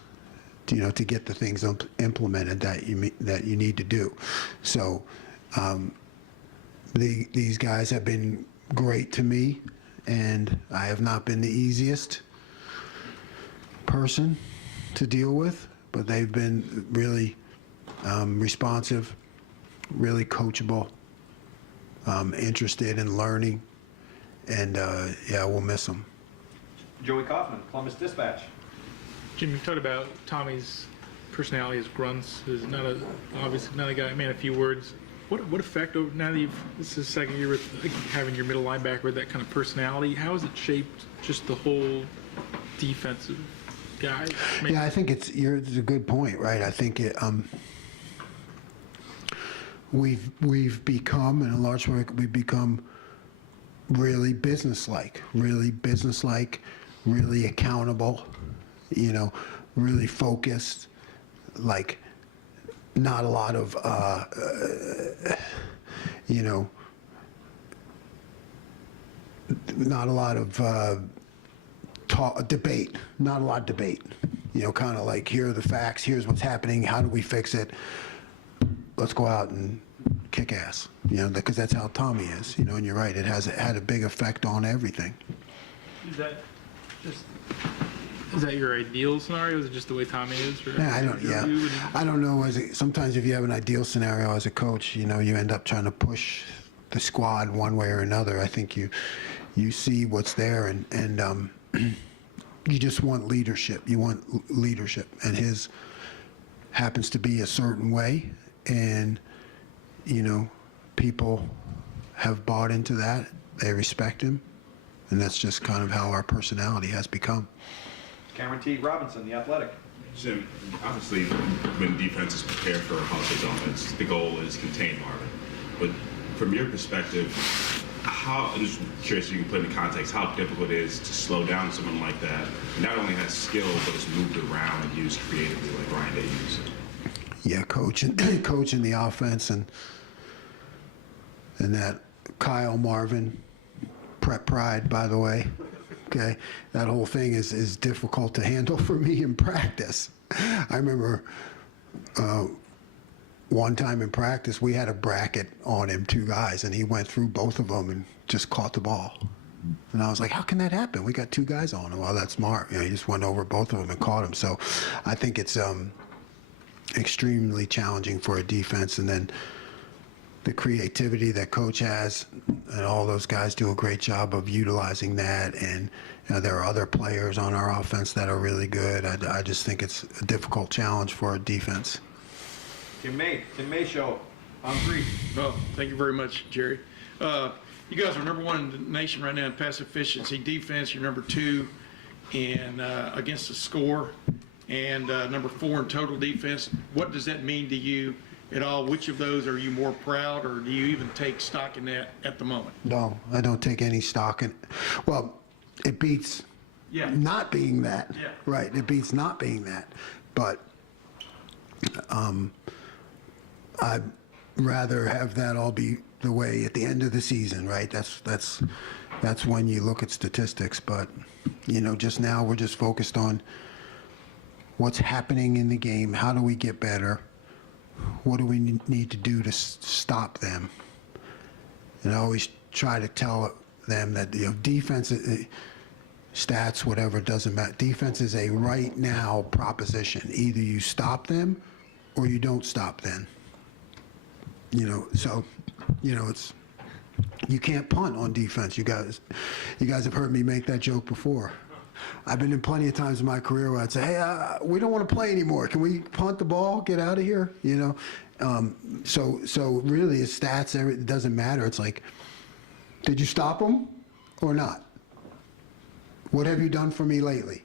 you know, to get the things implemented that you need to do. So these guys have been great to me, and I have not been the easiest person to deal with, but they've been really responsive, really coachable, interested in learning, and yeah, we'll miss them. Joey Kaufman, Columbus Dispatch. Jim, you talked about Tommy's personality, his grunts, is obviously not a guy, man, a few words. What effect, now that this is the second year with having your middle linebacker with that kind of personality, how has it shaped just the whole defensive guy? Yeah, I think it's a good point, right? I think it, we've become, in a large way, we've become really businesslike, really accountable, you know, really focused, like not a lot of, you know, not a lot of debate, you know, kind of like, here are the facts, here's what's happening, how do we fix it? Let's go out and kick ass, you know, because that's how Tommy is, you know, and you're right, it had a big effect on everything. Is that your ideal scenario? Is it just the way Tommy is? Or I don't know. Sometimes if you have an ideal scenario as a coach, you know, you end up trying to push the squad one way or another. I think you see what's there, and you just want leadership. You want leadership, and his happens to be a certain way, and people have bought into that. They respect him, and that's just kind of how our personality has become. Cameron T. Robinson, The Athletic. Jim, obviously, when defenses prepare for Holiday's offense, the goal is contain Marvin. But from your perspective, I'm just curious if you can put into context how difficult it is to slow down someone like that. Not only has skill, but it's moved around and used creatively like Ryan Day used. Yeah, coaching the offense and that Kyle Marvin, prep pride, by the way. Okay, that whole thing is difficult to handle for me in practice. I remember one time in practice, we had a bracket on him, 2 guys, and he went through both of them and just caught the ball. And I was like, how can that happen? We got 2 guys on him. Well, that's smart. He just went over both of them and caught him. So I think it's extremely challenging for a defense. And then the creativity that coach has, and all those guys do a great job of utilizing that. And there are other players on our offense that are really good. I just think it's a difficult challenge for a defense. Tim May Show on 3. Oh, thank you very much, Jerry. You guys are number 1 in the nation right now in pass efficiency. Defense, you're number 2 in against the score, and number 4 in total defense. What does that mean to you at all? Which of those are you more proud, or do you even take stock in that at the moment? No, I don't take any stock in. Well, it beats not being that. Yeah. Right, it beats not being that. But I'd rather have that all be the way at the end of the season, right? That's when you look at statistics. But just now we're just focused on what's happening in the game. How do we get better? What do we need to do to stop them? And I always try to tell them that defense, stats, whatever, doesn't matter. Defense is a right now proposition. Either you stop them or you don't stop them. So it's, you can't punt on defense. You guys have heard me make that joke before. I've been in plenty of times in my career where I'd say, hey, we don't want to play anymore. Can we punt the ball, get out of here? So really, his stats, it doesn't matter. It's like, did you stop him or not? What have you done for me lately?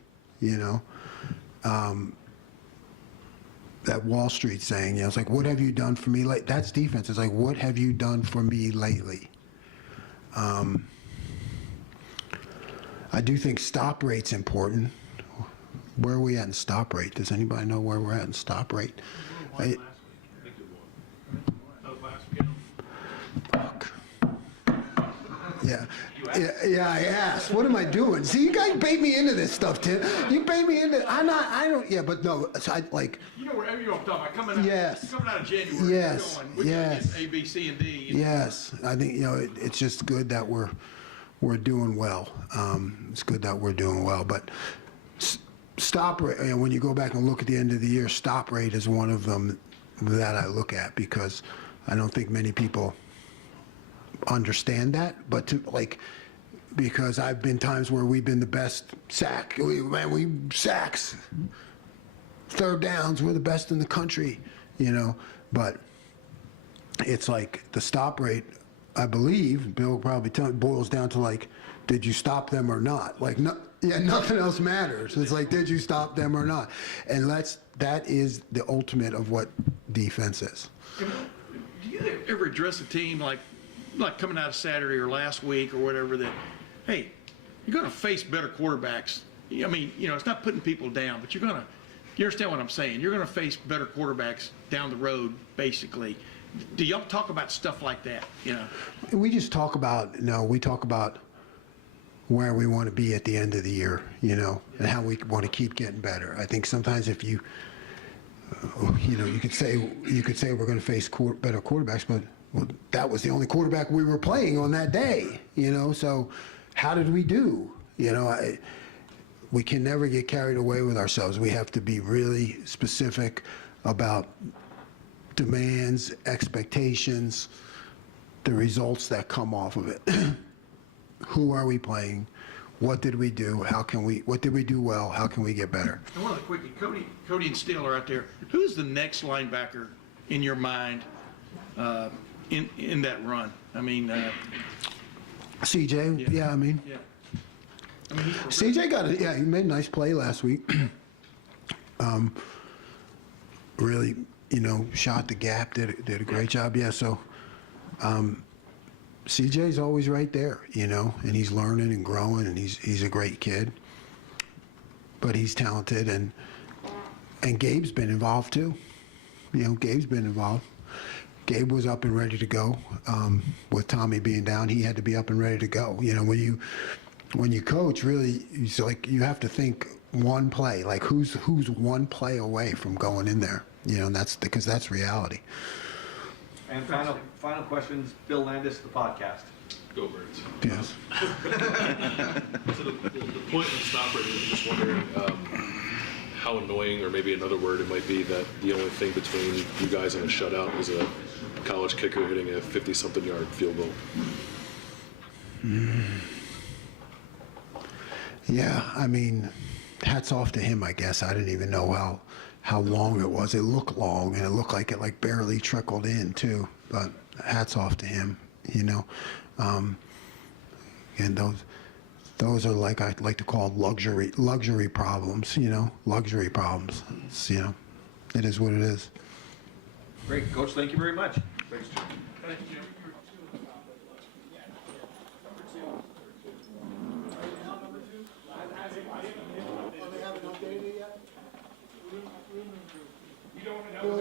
That Wall Street saying, it's like, what have you done for me lately? That's defense. It's like, what have you done for me lately? I do think stop rate's important. Where are we at in stop rate? Does anybody know where we're at in stop rate? Yeah, I asked. What am I doing? See, you guys bait me into this stuff, Tim. You bait me into. But no. So wherever you're off top, coming out. Yes. Coming out of January. Yes. Yes. A, B, C, and D. Yes. I think it's just good that we're doing well. It's good that we're doing well, but stop rate. When you go back and look at the end of the year, stop rate is one of them that I look at, because I don't think many people understand that, but because I've been times where we've been the best sack. We sacks, third downs, we're the best in the country, but it's like the stop rate, I believe, Bill will probably tell me, boils down to did you stop them or not? Nothing else matters. It's like, did you stop them or not? And that is the ultimate of what defense is. Do you ever address a team like coming out of Saturday or last week or whatever, that, hey, you're going to face better quarterbacks? I mean, it's not putting people down, but you understand what I'm saying? You're going to face better quarterbacks down the road, basically. Do y'all talk about stuff like that? We just talk about, we talk about where we want to be at the end of the year, and how we want to keep getting better. I think sometimes if you could say we're going to face better quarterbacks, but that was the only quarterback we were playing on that day, so how did we do? We can never get carried away with ourselves. We have to be really specific about demands, expectations, the results that come off of it. who are we playing? What did we do? What did we do well? How can we get better? And one of the quickie, Cody and Steele are out there. Who's the next linebacker in your mind in that run? I mean, CJ, yeah, I mean, CJ got it. Yeah, he made a nice play last week. Really, shot the gap, did a great job. Yeah, so CJ's always right there, and he's learning and growing, and he's a great kid. But he's talented, and Gabe's been involved too. Gabe's been involved. Gabe was up and ready to go. With Tommy being down, he had to be up and ready to go. When you coach, really, it's like you have to think one play, like who's one play away from going in there, and that's because that's reality. And final questions, Bill Landis, the podcast. Go Birds. Yes. So the point of stopper is just wondering how annoying, or maybe another word it might be, that the only thing between you guys and a shutout is a college kicker hitting a 50-something yard field goal. Yeah, I mean, hats off to him, I guess. I didn't even know how long it was. It looked long, and it looked like it barely trickled in too. But hats off to him, and those are like I like to call luxury problems. Luxury problems. It's, it is what it is. Great, Coach. Thank you very much. Thanks, Jim. thank you, Jim. You don't know